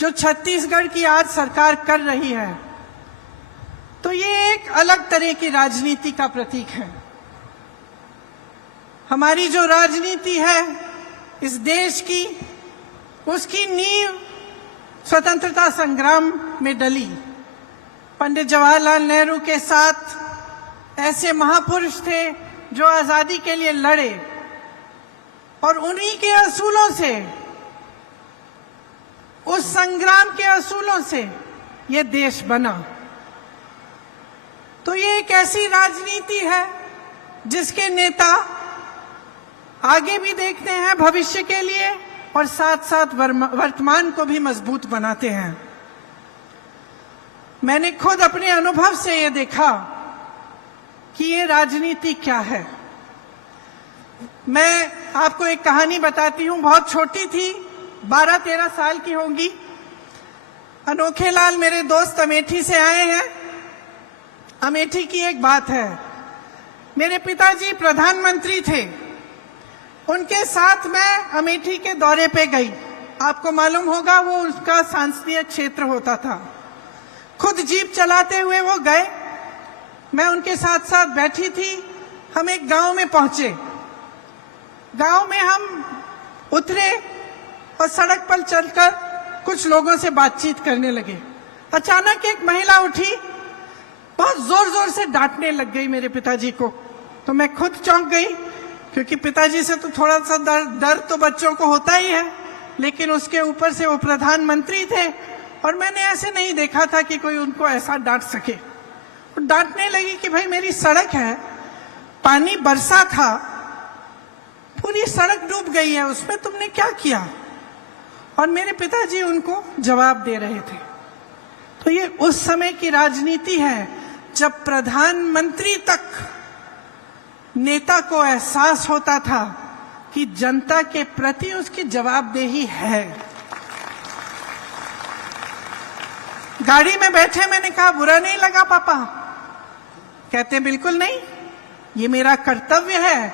जो छत्तीसगढ़ की आज सरकार कर रही है, तो ये एक अलग तरह की राजनीति का प्रतीक है। हमारी जो राजनीति है इस देश की, उसकी नींव स्वतंत्रता संग्राम में डली। पंडित जवाहरलाल नेहरू के साथ ऐसे महापुरुष थे जो आजादी के लिए लड़े और उन्हीं के असूलों से, उस संग्राम के असूलों से ये देश बना। तो ये एक ऐसी राजनीति है जिसके नेता आगे भी देखते हैं भविष्य के लिए और साथ साथ वर्तमान को भी मजबूत बनाते हैं। मैंने खुद अपने अनुभव से ये देखा कि ये राजनीति क्या है। मैं आपको एक कहानी बताती हूँ, बहुत छोटी थी, 12-13 साल की होंगी। अनोखे लाल मेरे दोस्त अमेठी से आए हैं। अमेठी की एक बात है, मेरे पिताजी प्रधानमंत्री थे, उनके साथ मैं अमेठी के दौरे पे गई। आपको मालूम होगा वो उसका सांसदीय क्षेत्र होता था। खुद जीप चलाते हुए वो गए, मैं उनके साथ साथ बैठी थी। हम एक गांव में पहुंचे। गांव में हम उतरे और सड़क पर चलकर कुछ लोगों से बातचीत करने लगे। अचानक एक महिला उठी, बहुत जोर जोर से डांटने लग गई मेरे पिताजी को। तो मैं खुद चौंक गई क्योंकि पिताजी से तो थोड़ा सा डर तो बच्चों को होता ही है, लेकिन उसके ऊपर से वो प्रधानमंत्री थे और मैंने ऐसे नहीं देखा था कि कोई उनको ऐसा डांट सके। तो डांटने लगी कि भाई मेरी सड़क है, पानी बरसा था, पूरी सड़क डूब गई है, उसमें तुमने क्या किया? और मेरे पिताजी उनको जवाब दे रहे थे। तो ये उस समय की राजनीति है जब प्रधानमंत्री तक नेता को एहसास होता था कि जनता के प्रति उसकी जवाबदेही है। गाड़ी में बैठे मैंने कहा बुरा नहीं लगा पापा? कहते बिल्कुल नहीं, ये मेरा कर्तव्य है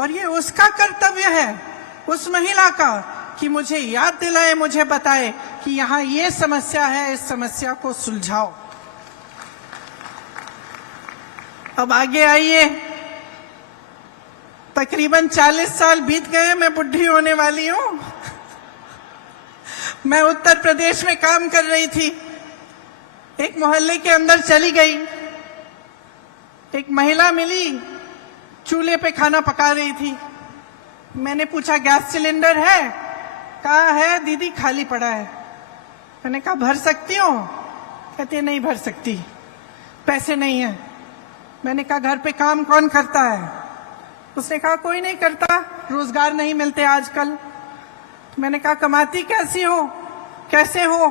और ये उसका कर्तव्य है, उस महिला का, कि मुझे याद दिलाए, मुझे बताए कि यहाँ ये समस्या है, इस समस्या को सुलझाओ। अब आगे आइए, तकरीबन 40 साल बीत गए, मैं बुढ़ी होने वाली हूं। मैं उत्तर प्रदेश में काम कर रही थी। एक मोहल्ले के अंदर चली गई, एक महिला मिली, चूल्हे पे खाना पका रही थी। मैंने पूछा गैस सिलेंडर है? कहा है दीदी खाली पड़ा है। मैंने कहा भर सकती हो? कहती है नहीं भर सकती, पैसे नहीं है। मैंने कहा घर पे काम कौन करता है? उसने कहा कोई नहीं करता, रोजगार नहीं मिलते आजकल। मैंने कहा कमाती कैसी हो, कैसे हो?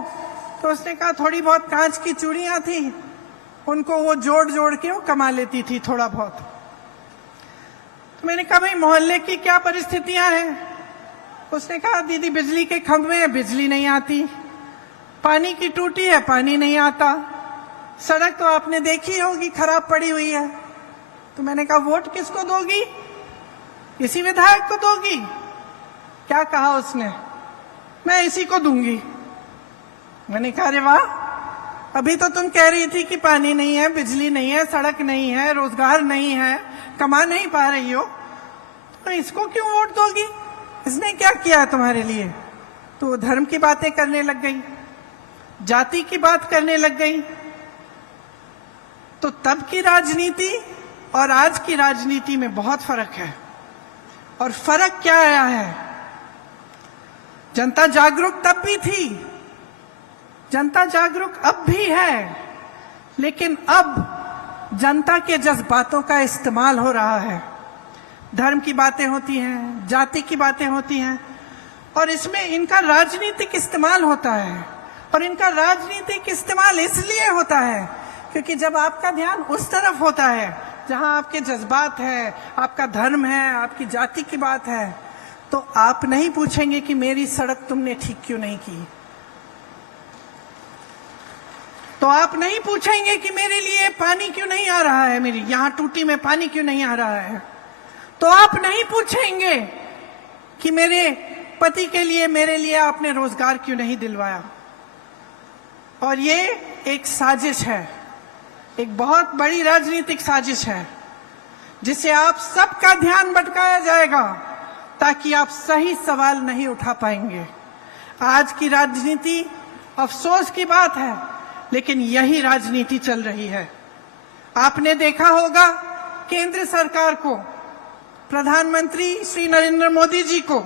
तो उसने कहा थोड़ी बहुत कांच की चूड़ियां थी, उनको वो जोड़ जोड़ के वो कमा लेती थी थोड़ा बहुत। तो मैंने कहा भाई मोहल्ले की क्या परिस्थितियां हैं? उसने कहा दीदी बिजली के खंभे हैं, बिजली नहीं आती, पानी की टूटी है, पानी नहीं आता, सड़क तो आपने देखी होगी खराब पड़ी हुई है। तो मैंने कहा वोट किसको दोगी? इसी विधायक को दोगी? क्या कहा उसने? मैं इसी को दूंगी। मैंने कहा अरे वाह, अभी तो तुम कह रही थी कि पानी नहीं है, बिजली नहीं है, सड़क नहीं है, रोजगार नहीं है, कमा नहीं पा रही हो, तो इसको क्यों वोट दोगी? इसने क्या किया है तुम्हारे लिए? तो वो धर्म की बातें करने लग गई, जाति की बात करने लग गई। तो तब की राजनीति और आज की राजनीति में बहुत फर्क है। और फर्क क्या आया है? जनता जागरूक तब भी थी, जनता जागरूक अब भी है, लेकिन अब जनता के जज्बातों का इस्तेमाल हो रहा है। धर्म की बातें होती हैं, जाति की बातें होती हैं, और इसमें इनका राजनीतिक इस्तेमाल होता है। और इनका राजनीतिक इस्तेमाल इसलिए होता है क्योंकि जब आपका ध्यान उस तरफ होता है जहां आपके जज्बात है, आपका धर्म है, आपकी जाति की बात है, तो आप नहीं पूछेंगे कि मेरी सड़क तुमने ठीक क्यों नहीं की, तो आप नहीं पूछेंगे कि मेरे लिए पानी क्यों नहीं आ रहा है, मेरी यहां टूटी में पानी क्यों नहीं आ रहा है, तो आप नहीं पूछेंगे कि मेरे पति के लिए, मेरे लिए आपने रोजगार क्यों नहीं दिलवाया। और ये एक साजिश है, एक बहुत बड़ी राजनीतिक साजिश है, जिससे आप सबका ध्यान भटकाया जाएगा ताकि आप सही सवाल नहीं उठा पाएंगे। आज की राजनीति अफसोस की बात है, लेकिन यही राजनीति चल रही है। आपने देखा होगा केंद्र सरकार को, प्रधानमंत्री श्री नरेंद्र मोदी जी को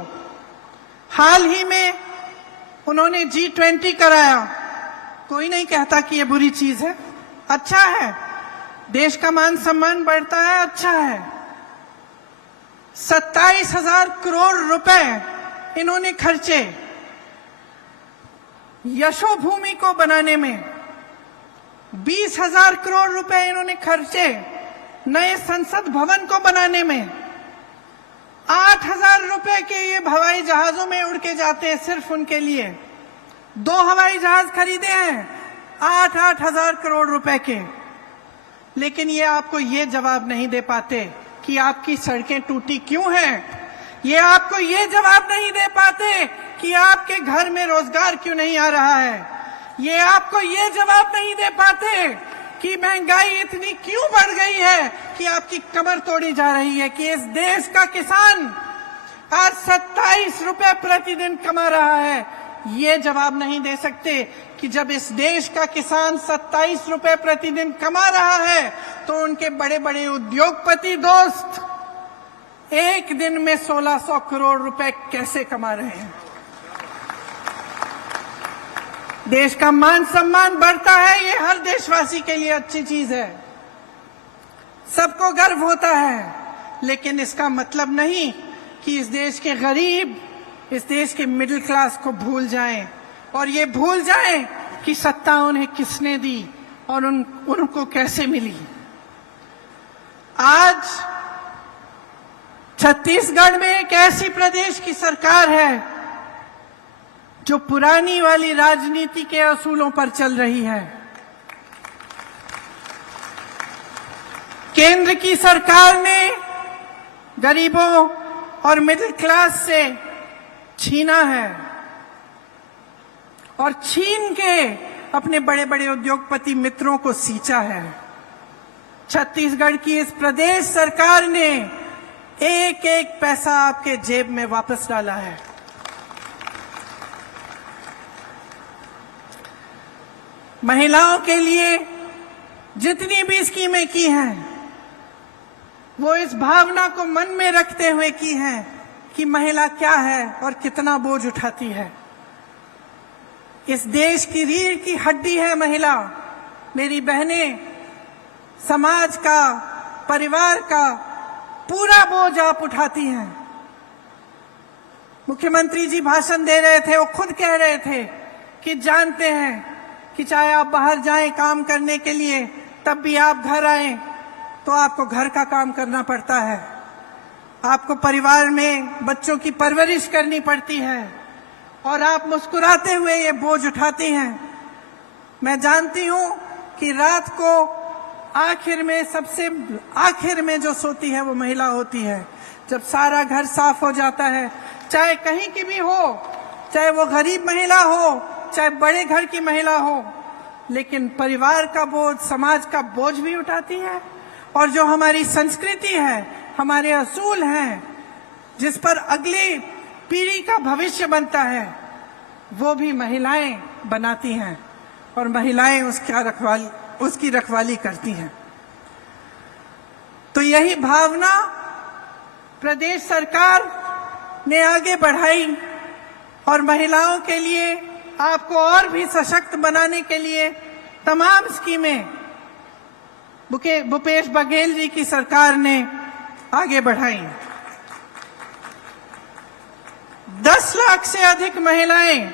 हाल ही में उन्होंने G20 कराया। कोई नहीं कहता कि ये बुरी चीज है, अच्छा है, देश का मान सम्मान बढ़ता है, अच्छा है। 27,000 करोड़ रुपए इन्होंने खर्चे यशोभूमि को बनाने में, 20,000 करोड़ रुपए इन्होंने खर्चे नए संसद भवन को बनाने में, 8,000 रुपए के ये हवाई जहाजों में उड़ के जाते हैं सिर्फ उनके लिए। 2 हवाई जहाज खरीदे हैं 8,000 करोड़ रुपए के। लेकिन ये आपको ये जवाब नहीं दे पाते कि आपकी सड़कें टूटी क्यों हैं। ये आपको ये जवाब नहीं दे पाते कि आपके घर में रोजगार क्यों नहीं आ रहा है। ये आपको ये जवाब नहीं दे पाते कि महंगाई इतनी क्यों बढ़ गई है कि आपकी कमर तोड़ी जा रही है, कि इस देश का किसान आज 27 रुपए प्रतिदिन कमा रहा है। ये जवाब नहीं दे सकते कि जब इस देश का किसान 27 रुपए प्रतिदिन कमा रहा है तो उनके बड़े बड़े उद्योगपति दोस्त एक दिन में 1600 करोड़ रुपए कैसे कमा रहे हैं। देश का मान सम्मान बढ़ता है, ये हर देशवासी के लिए अच्छी चीज है, सबको गर्व होता है। लेकिन इसका मतलब नहीं कि इस देश के गरीब, इस देश के मिडिल क्लास को भूल जाएं और ये भूल जाएं कि सत्ता उन्हें किसने दी और उनको कैसे मिली। आज छत्तीसगढ़ में एक ऐसी प्रदेश की सरकार है जो पुरानी वाली राजनीति के असूलों पर चल रही है। केंद्र की सरकार ने गरीबों और मिडिल क्लास से छीना है और छीन के अपने बड़े बड़े उद्योगपति मित्रों को सींचा है। छत्तीसगढ़ की इस प्रदेश सरकार ने एक एक पैसा आपके जेब में वापस डाला है। महिलाओं के लिए जितनी भी स्कीमें की हैं वो इस भावना को मन में रखते हुए की हैं कि महिला क्या है और कितना बोझ उठाती है। इस देश की रीढ़ की हड्डी है महिला। मेरी बहनें, समाज का, परिवार का पूरा बोझ आप उठाती हैं। मुख्यमंत्री जी भाषण दे रहे थे, वो खुद कह रहे थे कि जानते हैं कि चाहे आप बाहर जाएं काम करने के लिए, तब भी आप घर आएं तो आपको घर का काम करना पड़ता है, आपको परिवार में बच्चों की परवरिश करनी पड़ती है और आप मुस्कुराते हुए ये बोझ उठाती हैं। मैं जानती हूं कि रात को आखिर में, सबसे आखिर में जो सोती है वो महिला होती है। जब सारा घर साफ हो जाता है, चाहे कहीं की भी हो, चाहे वो गरीब महिला हो, चाहे बड़े घर की महिला हो, लेकिन परिवार का बोझ, समाज का बोझ भी उठाती है। और जो हमारी संस्कृति है, हमारे असूल हैं, जिस पर अगली पीढ़ी का भविष्य बनता है, वो भी महिलाएं बनाती हैं और महिलाएं उसकी रखवाली करती हैं। तो यही भावना प्रदेश सरकार ने आगे बढ़ाई और महिलाओं के लिए, आपको और भी सशक्त बनाने के लिए तमाम स्कीमें भूपेश बघेल जी की सरकार ने आगे बढ़ाई। 10 लाख से अधिक महिलाएं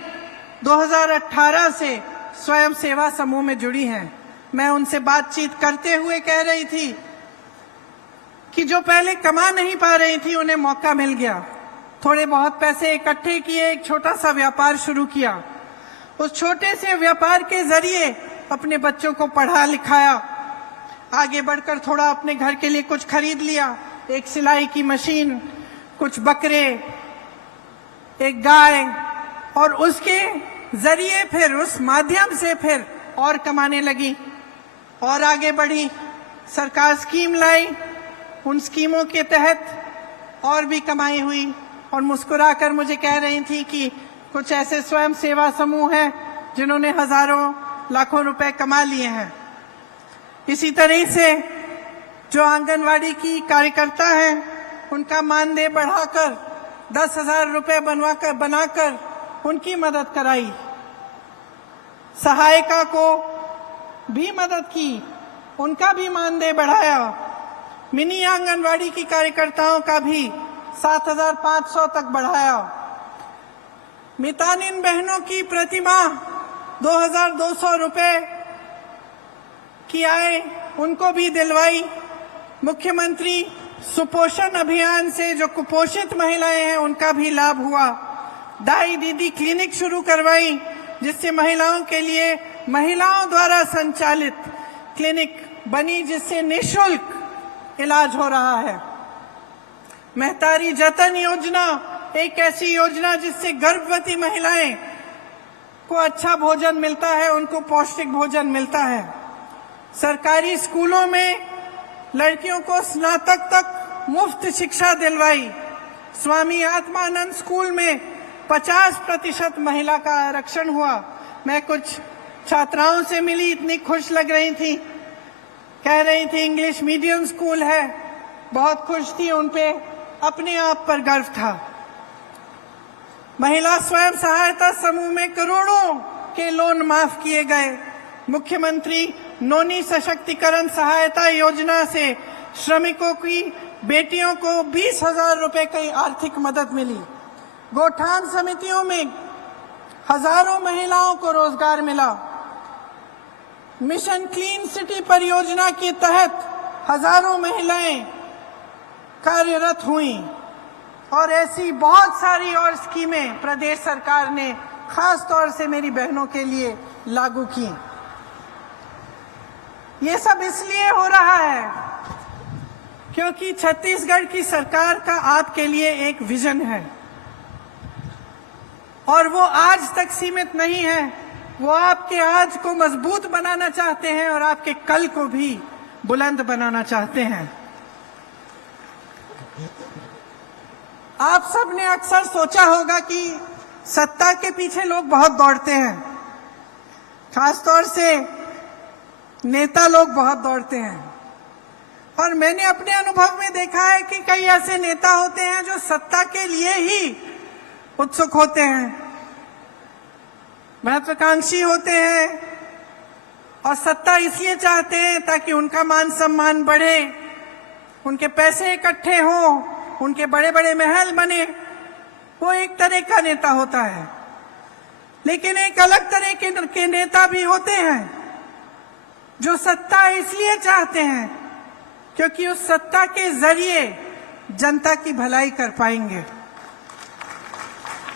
2018 से स्वयं सेवा समूह में जुड़ी हैं। मैं उनसे बातचीत करते हुए कह रही थी कि जो पहले कमा नहीं पा रही थी, उन्हें मौका मिल गया। थोड़े बहुत पैसे इकट्ठे किए, एक छोटा सा व्यापार शुरू किया। उस छोटे से व्यापार के जरिए अपने बच्चों को पढ़ा लिखाया, आगे बढ़कर थोड़ा अपने घर के लिए कुछ खरीद लिया, एक सिलाई की मशीन, कुछ बकरे, एक गाय, और उसके जरिए फिर उस माध्यम से फिर और कमाने लगी और आगे बढ़ी। सरकार स्कीम लाई, उन स्कीमों के तहत और भी कमाई हुई और मुस्कुराकर मुझे कह रही थी कि कुछ ऐसे स्वयं सेवा समूह हैं जिन्होंने हजारों लाखों रुपए कमा लिए हैं। इसी तरह से जो आंगनवाड़ी की कार्यकर्ता हैं, उनका मानदेय बढ़ाकर 10,000 रुपए बनाकर उनकी मदद कराई। सहायिका को भी मदद की, उनका भी मानदेय बढ़ाया। मिनी आंगनवाड़ी की कार्यकर्ताओं का भी 7,500 तक बढ़ाया। मितानिन बहनों की प्रतिमाह 2,200 रुपए की आय उनको भी दिलवाई। मुख्यमंत्री सुपोषण अभियान से जो कुपोषित महिलाएं हैं, उनका भी लाभ हुआ। दाई दीदी क्लिनिक शुरू करवाई, जिससे महिलाओं के लिए महिलाओं द्वारा संचालित क्लिनिक बनी, जिससे निःशुल्क इलाज हो रहा है। महतारी जतन योजना एक ऐसी योजना जिससे गर्भवती महिलाएं को अच्छा भोजन मिलता है, उनको पौष्टिक भोजन मिलता है। सरकारी स्कूलों में लड़कियों को स्नातक तक मुफ्त शिक्षा दिलवाई। स्वामी आत्मानंद स्कूल में 50% महिला का आरक्षण हुआ। मैं कुछ छात्राओं से मिली, इतनी खुश लग रही थी, कह रही थी इंग्लिश मीडियम स्कूल है, बहुत खुश थी, उन पे अपने आप पर गर्व था। महिला स्वयं सहायता समूह में करोड़ों के लोन माफ किए गए। मुख्यमंत्री नोनी सशक्तिकरण सहायता योजना से श्रमिकों की बेटियों को 20,000 रुपए की आर्थिक मदद मिली। गोठान समितियों में हजारों महिलाओं को रोजगार मिला। मिशन क्लीन सिटी परियोजना के तहत हजारों महिलाएं कार्यरत हुई और ऐसी बहुत सारी और स्कीमें प्रदेश सरकार ने खास तौर से मेरी बहनों के लिए लागू की। ये सब इसलिए हो रहा है क्योंकि छत्तीसगढ़ की सरकार का आपके लिए एक विजन है और वो आज तक सीमित नहीं है। वो आपके आज को मजबूत बनाना चाहते हैं और आपके कल को भी बुलंद बनाना चाहते हैं। आप सब ने अक्सर सोचा होगा कि सत्ता के पीछे लोग बहुत दौड़ते हैं, खासतौर से नेता लोग बहुत दौड़ते हैं, और मैंने अपने अनुभव में देखा है कि कई ऐसे नेता होते हैं जो सत्ता के लिए ही उत्सुक होते हैं, महत्वाकांक्षी होते हैं और सत्ता इसलिए चाहते हैं ताकि उनका मान सम्मान बढ़े, उनके पैसे इकट्ठे हों, उनके बड़े बड़े महल बने। वो एक तरह का नेता होता है। लेकिन एक अलग तरह के नेता भी होते हैं जो सत्ता इसलिए चाहते हैं क्योंकि उस सत्ता के जरिए जनता की भलाई कर पाएंगे।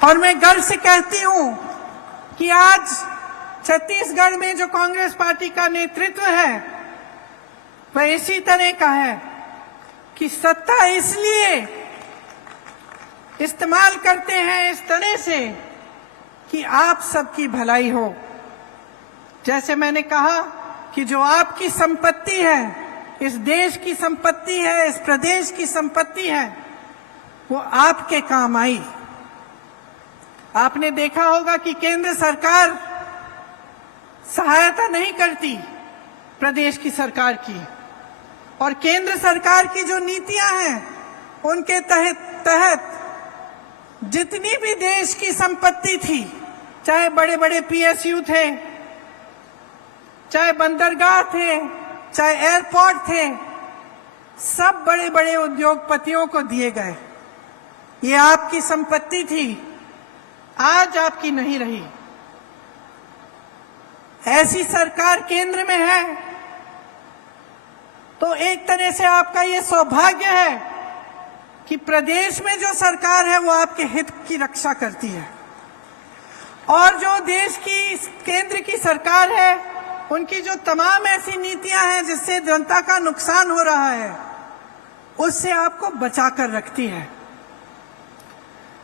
और मैं गर्व से कहती हूं कि आज छत्तीसगढ़ में जो कांग्रेस पार्टी का नेतृत्व है वह इसी तरह का है कि सत्ता इसलिए इस्तेमाल करते हैं इस तरह से कि आप सबकी भलाई हो। जैसे मैंने कहा कि जो आपकी संपत्ति है, इस देश की संपत्ति है, इस प्रदेश की संपत्ति है, वो आपके काम आई। आपने देखा होगा कि केंद्र सरकार सहायता नहीं करती प्रदेश की सरकार की, और केंद्र सरकार की जो नीतियां हैं उनके तहत जितनी भी देश की संपत्ति थी, चाहे बड़े बड़े पीएसयू थे, चाहे बंदरगाह थे, चाहे एयरपोर्ट थे, सब बड़े बड़े उद्योगपतियों को दिए गए। ये आपकी संपत्ति थी, आज आपकी नहीं रही। ऐसी सरकार केंद्र में है तो एक तरह से आपका ये सौभाग्य है कि प्रदेश में जो सरकार है वो आपके हित की रक्षा करती है, और जो देश की केंद्र की सरकार है उनकी जो तमाम ऐसी नीतियां हैं जिससे जनता का नुकसान हो रहा है उससे आपको बचा कर रखती है।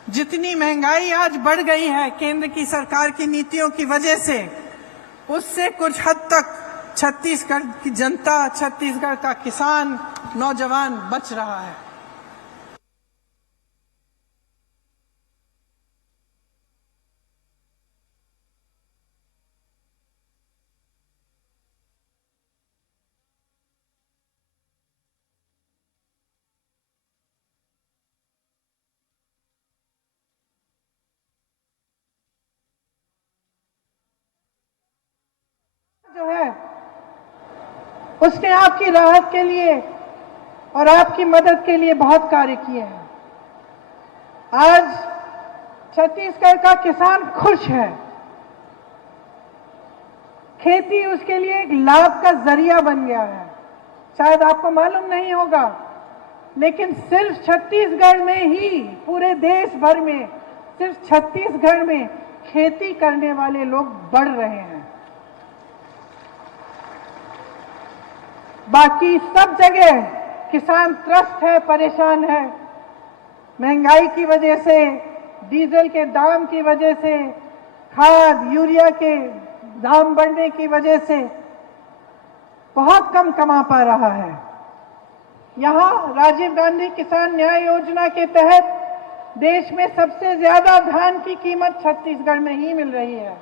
जितनी महंगाई आज बढ़ गई है केंद्र की सरकार की नीतियों की वजह से, उससे कुछ हद तक छत्तीसगढ़ की जनता, छत्तीसगढ़ का किसान, नौजवान बच रहा है। जो है उसने आपकी राहत के लिए और आपकी मदद के लिए बहुत कार्य किए हैं। आज छत्तीसगढ़ का किसान खुश है। खेती उसके लिए एक लाभ का जरिया बन गया है। शायद आपको मालूम नहीं होगा, लेकिन सिर्फ छत्तीसगढ़ में ही, पूरे देश भर में सिर्फ छत्तीसगढ़ में खेती करने वाले लोग बढ़ रहे हैं। बाकी सब जगह किसान त्रस्त है, परेशान है। महंगाई की वजह से, डीजल के दाम की वजह से, खाद यूरिया के दाम बढ़ने की वजह से बहुत कम कमा पा रहा है। यहाँ राजीव गांधी किसान न्याय योजना के तहत देश में सबसे ज्यादा धान की कीमत छत्तीसगढ़ में ही मिल रही है।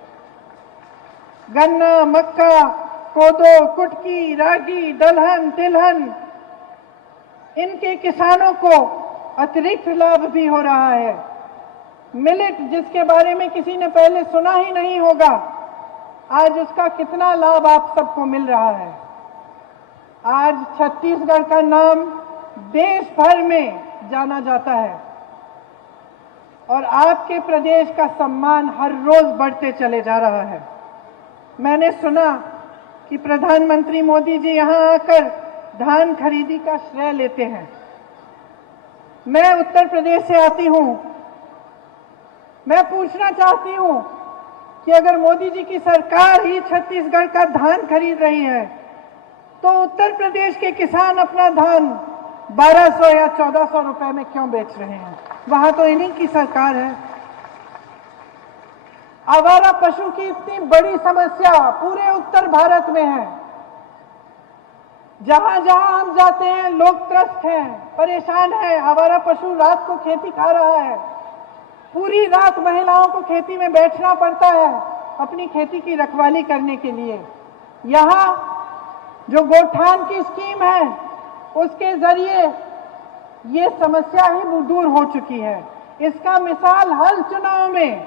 गन्ना, मक्का, कोदो, कुटकी, रागी, दलहन, तिलहन, इनके किसानों को अतिरिक्त लाभ भी हो रहा है। मिलेट, जिसके बारे में किसी ने पहले सुना ही नहीं होगा, आज उसका कितना लाभ आप सबको मिल रहा है। आज छत्तीसगढ़ का नाम देश भर में जाना जाता है और आपके प्रदेश का सम्मान हर रोज बढ़ते चले जा रहा है। मैंने सुना कि प्रधानमंत्री मोदी जी यहां आकर धान खरीदी का श्रेय लेते हैं। मैं उत्तर प्रदेश से आती हूं। मैं पूछना चाहती हूं कि अगर मोदी जी की सरकार ही छत्तीसगढ़ का धान खरीद रही है तो उत्तर प्रदेश के किसान अपना धान 1200 या 1400 रुपए में क्यों बेच रहे हैं? वहां तो इन्हीं की सरकार है। आवारा पशु की इतनी बड़ी समस्या पूरे उत्तर भारत में है। जहां जहां हम जाते हैं लोग त्रस्त हैं, परेशान हैं। आवारा पशु रात को खेती खा रहा है। पूरी रात महिलाओं को खेती में बैठना पड़ता है अपनी खेती की रखवाली करने के लिए। यहाँ जो गोठान की स्कीम है उसके जरिए ये समस्या ही दूर हो चुकी है। इसका मिसाल हर चुनाव में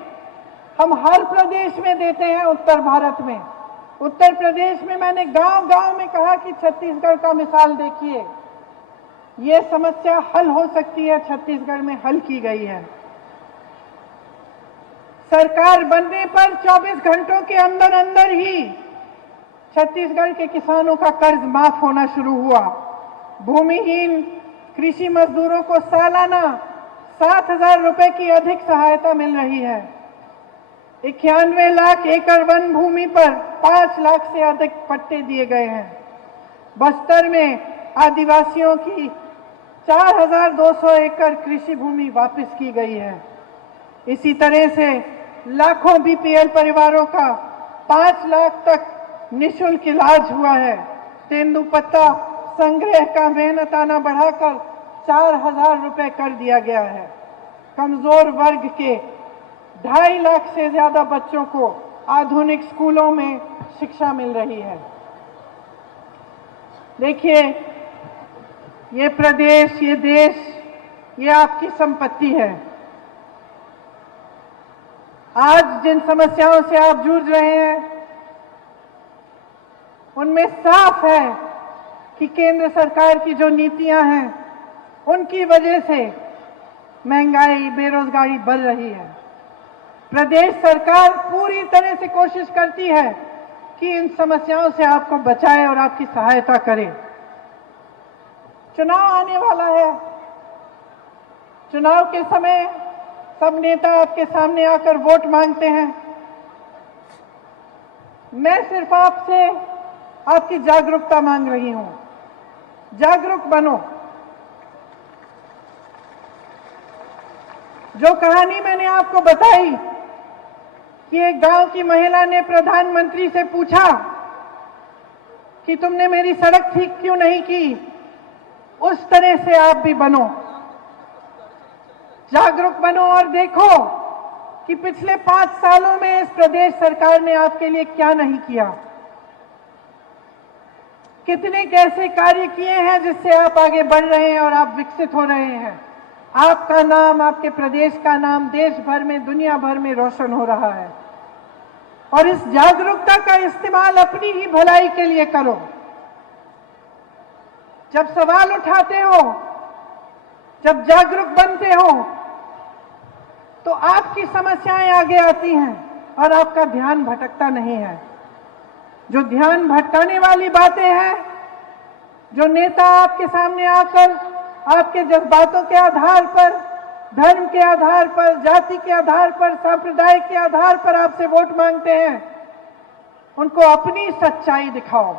हम हर प्रदेश में देते हैं। उत्तर भारत में, उत्तर प्रदेश में मैंने गांव-गांव में कहा कि छत्तीसगढ़ का मिसाल देखिए, ये समस्या हल हो सकती है, छत्तीसगढ़ में हल की गई है। सरकार बनने पर 24 घंटों के अंदर अंदर ही छत्तीसगढ़ के किसानों का कर्ज माफ होना शुरू हुआ। भूमिहीन कृषि मजदूरों को सालाना 7,000 रुपए की अधिक सहायता मिल रही है। 91 लाख एकड़ वन भूमि पर 5 लाख से अधिक पट्टे दिए गए हैं। बस्तर में आदिवासियों की 4,200 एकड़ कृषि भूमि वापस की गई है। इसी तरह से लाखों बीपीएल परिवारों का 5 लाख तक निःशुल्क इलाज हुआ है। तेंदुपत्ता संग्रह का मेहनताना बढ़ाकर 4,000 रुपए कर दिया गया है। कमजोर वर्ग के 2.5 लाख से ज्यादा बच्चों को आधुनिक स्कूलों में शिक्षा मिल रही है। देखिए, ये प्रदेश, ये देश, ये आपकी संपत्ति है। आज जिन समस्याओं से आप जूझ रहे हैं, उनमें साफ है कि केंद्र सरकार की जो नीतियां हैं, उनकी वजह से महंगाई, बेरोजगारी बढ़ रही है। प्रदेश सरकार पूरी तरह से कोशिश करती है कि इन समस्याओं से आपको बचाए और आपकी सहायता करे। चुनाव आने वाला है। चुनाव के समय सब नेता आपके सामने आकर वोट मांगते हैं। मैं सिर्फ आपसे आपकी जागरूकता मांग रही हूं। जागरूक बनो। जो कहानी मैंने आपको बताई कि एक गांव की महिला ने प्रधानमंत्री से पूछा कि तुमने मेरी सड़क ठीक क्यों नहीं की, उस तरह से आप भी बनो। जागरूक बनो और देखो कि पिछले 5 सालों में इस प्रदेश सरकार ने आपके लिए क्या नहीं किया, कितने कैसे कार्य किए हैं जिससे आप आगे बढ़ रहे हैं और आप विकसित हो रहे हैं। आपका नाम, आपके प्रदेश का नाम देश भर में, दुनिया भर में रोशन हो रहा है। और इस जागरूकता का इस्तेमाल अपनी ही भलाई के लिए करो। जब सवाल उठाते हो, जब जागरूक बनते हो, तो आपकी समस्याएं आगे आती हैं और आपका ध्यान भटकता नहीं है। जो ध्यान भटकाने वाली बातें हैं, जो नेता आपके सामने आकर आपके जज्बातों के आधार पर, धर्म के आधार पर, जाति के आधार पर, संप्रदाय के आधार पर आपसे वोट मांगते हैं, उनको अपनी सच्चाई दिखाओ,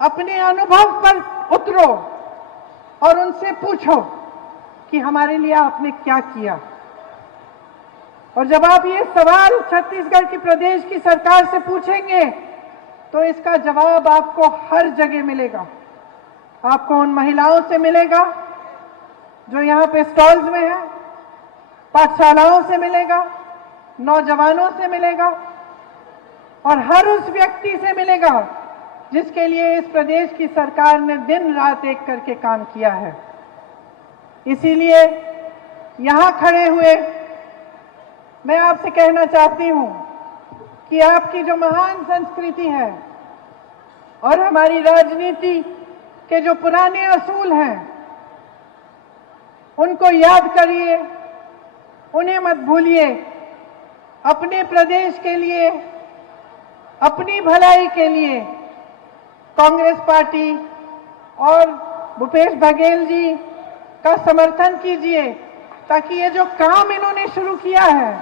अपने अनुभव पर उतरो और उनसे पूछो कि हमारे लिए आपने क्या किया। और जब आप ये सवाल छत्तीसगढ़ की प्रदेश की सरकार से पूछेंगे, तो इसका जवाब आपको हर जगह मिलेगा। आपको उन महिलाओं से मिलेगा जो यहाँ पे स्टॉल्स में है, पाठशालाओं से मिलेगा, नौजवानों से मिलेगा और हर उस व्यक्ति से मिलेगा जिसके लिए इस प्रदेश की सरकार ने दिन रात एक करके काम किया है। इसीलिए यहां खड़े हुए मैं आपसे कहना चाहती हूं कि आपकी जो महान संस्कृति है और हमारी राजनीति के जो पुराने असूल हैं, उनको याद करिए, उन्हें मत भूलिए। अपने प्रदेश के लिए, अपनी भलाई के लिए कांग्रेस पार्टी और भूपेश बघेल जी का समर्थन कीजिए, ताकि ये जो काम इन्होंने शुरू किया है,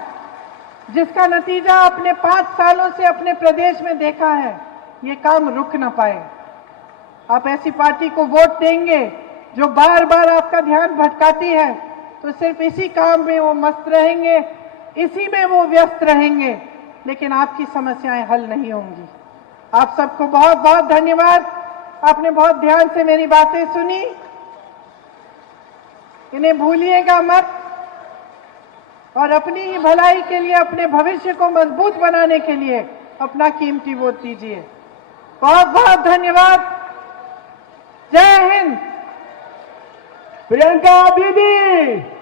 जिसका नतीजा आपने 5 सालों से अपने प्रदेश में देखा है, ये काम रुक ना पाए। आप ऐसी पार्टी को वोट देंगे जो बार बार आपका ध्यान भटकाती है, तो सिर्फ इसी काम में वो मस्त रहेंगे, इसी में वो व्यस्त रहेंगे, लेकिन आपकी समस्याएं हल नहीं होंगी। आप सबको बहुत बहुत धन्यवाद। आपने बहुत ध्यान से मेरी बातें सुनी, इन्हें भूलिएगा मत और अपनी ही भलाई के लिए, अपने भविष्य को मजबूत बनाने के लिए अपना कीमती वोट दीजिए। बहुत बहुत धन्यवाद। जय हिंद। प्रियंका दीदी